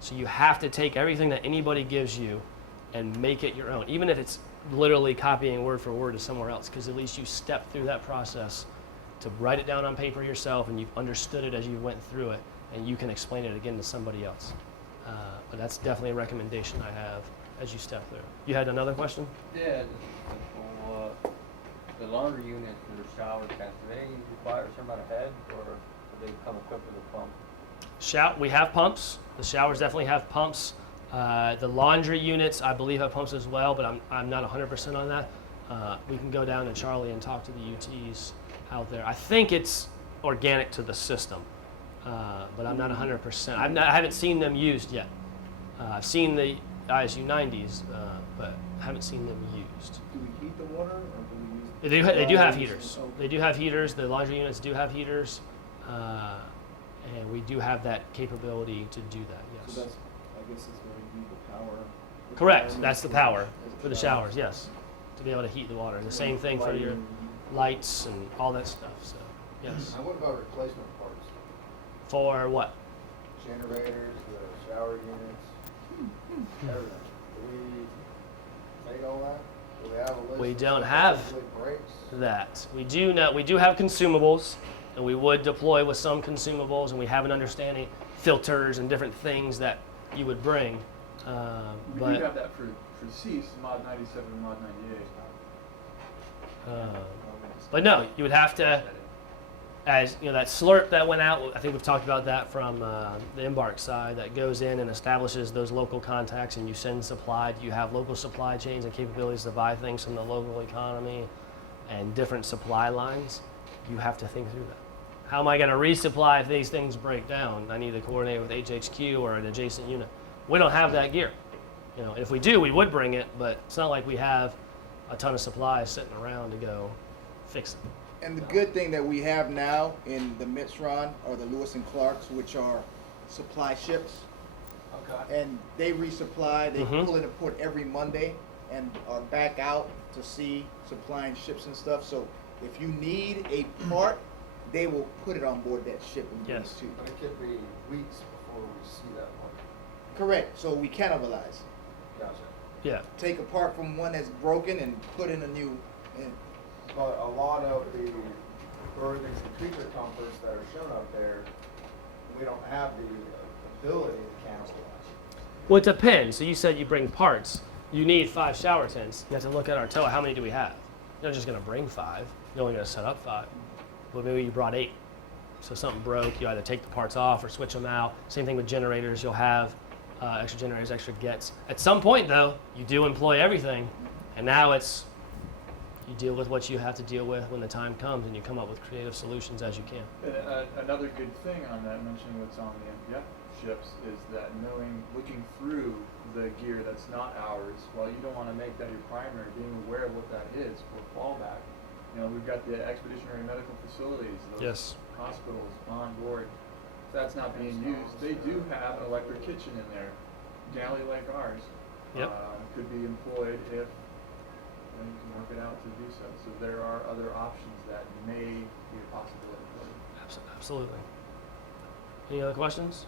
So you have to take everything that anybody gives you and make it your own, even if it's literally copying word for word to somewhere else, because at least you stepped through that process to write it down on paper yourself, and you've understood it as you went through it, and you can explain it again to somebody else. But that's definitely a recommendation I have as you step through. You had another question? Yeah, the laundry units and the shower cans, do they require some amount of head, or do they come equipped with a pump? We have pumps. The showers definitely have pumps. The laundry units, I believe, have pumps as well, but I'm not 100% on that. We can go down to Charlie and talk to the UTs out there. I think it's organic to the system, but I'm not 100%. I haven't seen them used yet. I've seen the ISU 90s, but I haven't seen them used. Do we heat the water, or do we use? They do have heaters. They do have heaters. The laundry units do have heaters, and we do have that capability to do that. Yes. So that's, I guess that's where we need the power. Correct. That's the power for the showers. Yes, to be able to heat the water. And the same thing for your lights and all that stuff. So yes. And what about replacement parts? For what? Generators, the shower units, everything. Do we take all that? Do we have a list? We of don't stuff have that typically breaks? that. We do have consumables, and we would deploy with some consumables, and we have an understanding, filters and different things that you would bring. We But do have that for Cease, Mod 97 and Mod 98. but no, you would have to, as you know, that slurp that went out. I think we've talked about that from the Embark side. That goes in and establishes those local contacts, and you send supply. You have local supply chains and capabilities to buy things from the local economy and different supply lines. You have to think through that. How am I going to resupply if these things break down? I need to coordinate with HHQ or an adjacent unit. We don't have that gear. If we do, we would bring it, but it's not like we have a ton of supplies sitting around to go fix it. And the good thing that we have now in the Mitron are the Lewis and Clarks, which are supply ships. Okay. And they resupply, they Mhm. pull into port every Monday and are back out to sea supplying ships and stuff. So if you need a part, they will put it on board that ship and bring Yes. it to you. But it could be weeks before we see that one. Correct. So we cannibalize. Gotcha. Yeah. Take a part from one that's broken and put in a new. And But a lot of the berthings and treatment comforts that are shown up there, we don't have the ability to cannibalize. Well, it depends. So you said you bring parts. You need 5 shower tents. You have to look at our tow. How many do we have? You're not just going to bring 5. You're only going to set up 5. Well, maybe you brought 8. So something broke, you either take the parts off or switch them out. Same thing with generators. You'll have extra generators, extra gets. At some point, though, you do employ everything, and now it's you deal with what you have to deal with when the time comes, and you come up with creative solutions as you can. And another good thing on that, mentioning what's on the MPF ships, is that looking through the gear that's not ours, while you don't want to make that your primary, being aware of what that is for fallback. You know, we've got the expeditionary medical facilities, those Yes. hospitals on board. If that's not being used, they do have an electric kitchen in there, galley like ours. Yep. Could be employed if you can work it out to do so. So there are other options that may be a possibility for you. Absolutely. Any other questions?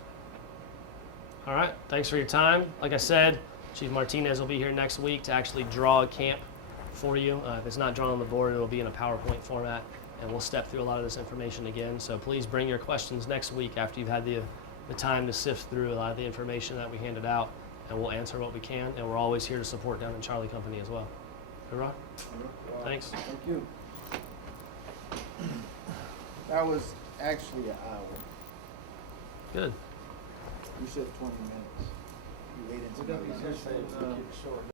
All right. Thanks for your time. Like I said, Chief Martinez will be here next week to actually draw a camp for you. If it's not drawn on the board, it'll be in a PowerPoint format, and we'll step through a lot of this information again. So please bring your questions next week after you've had the time to sift through a lot of the information that we handed out, and we'll answer what we can. And we're always here to support down in Charlie Company as well. Good, Rob? Thanks. Thank you. That was actually an hour. Good. You said 20 minutes. You waited until.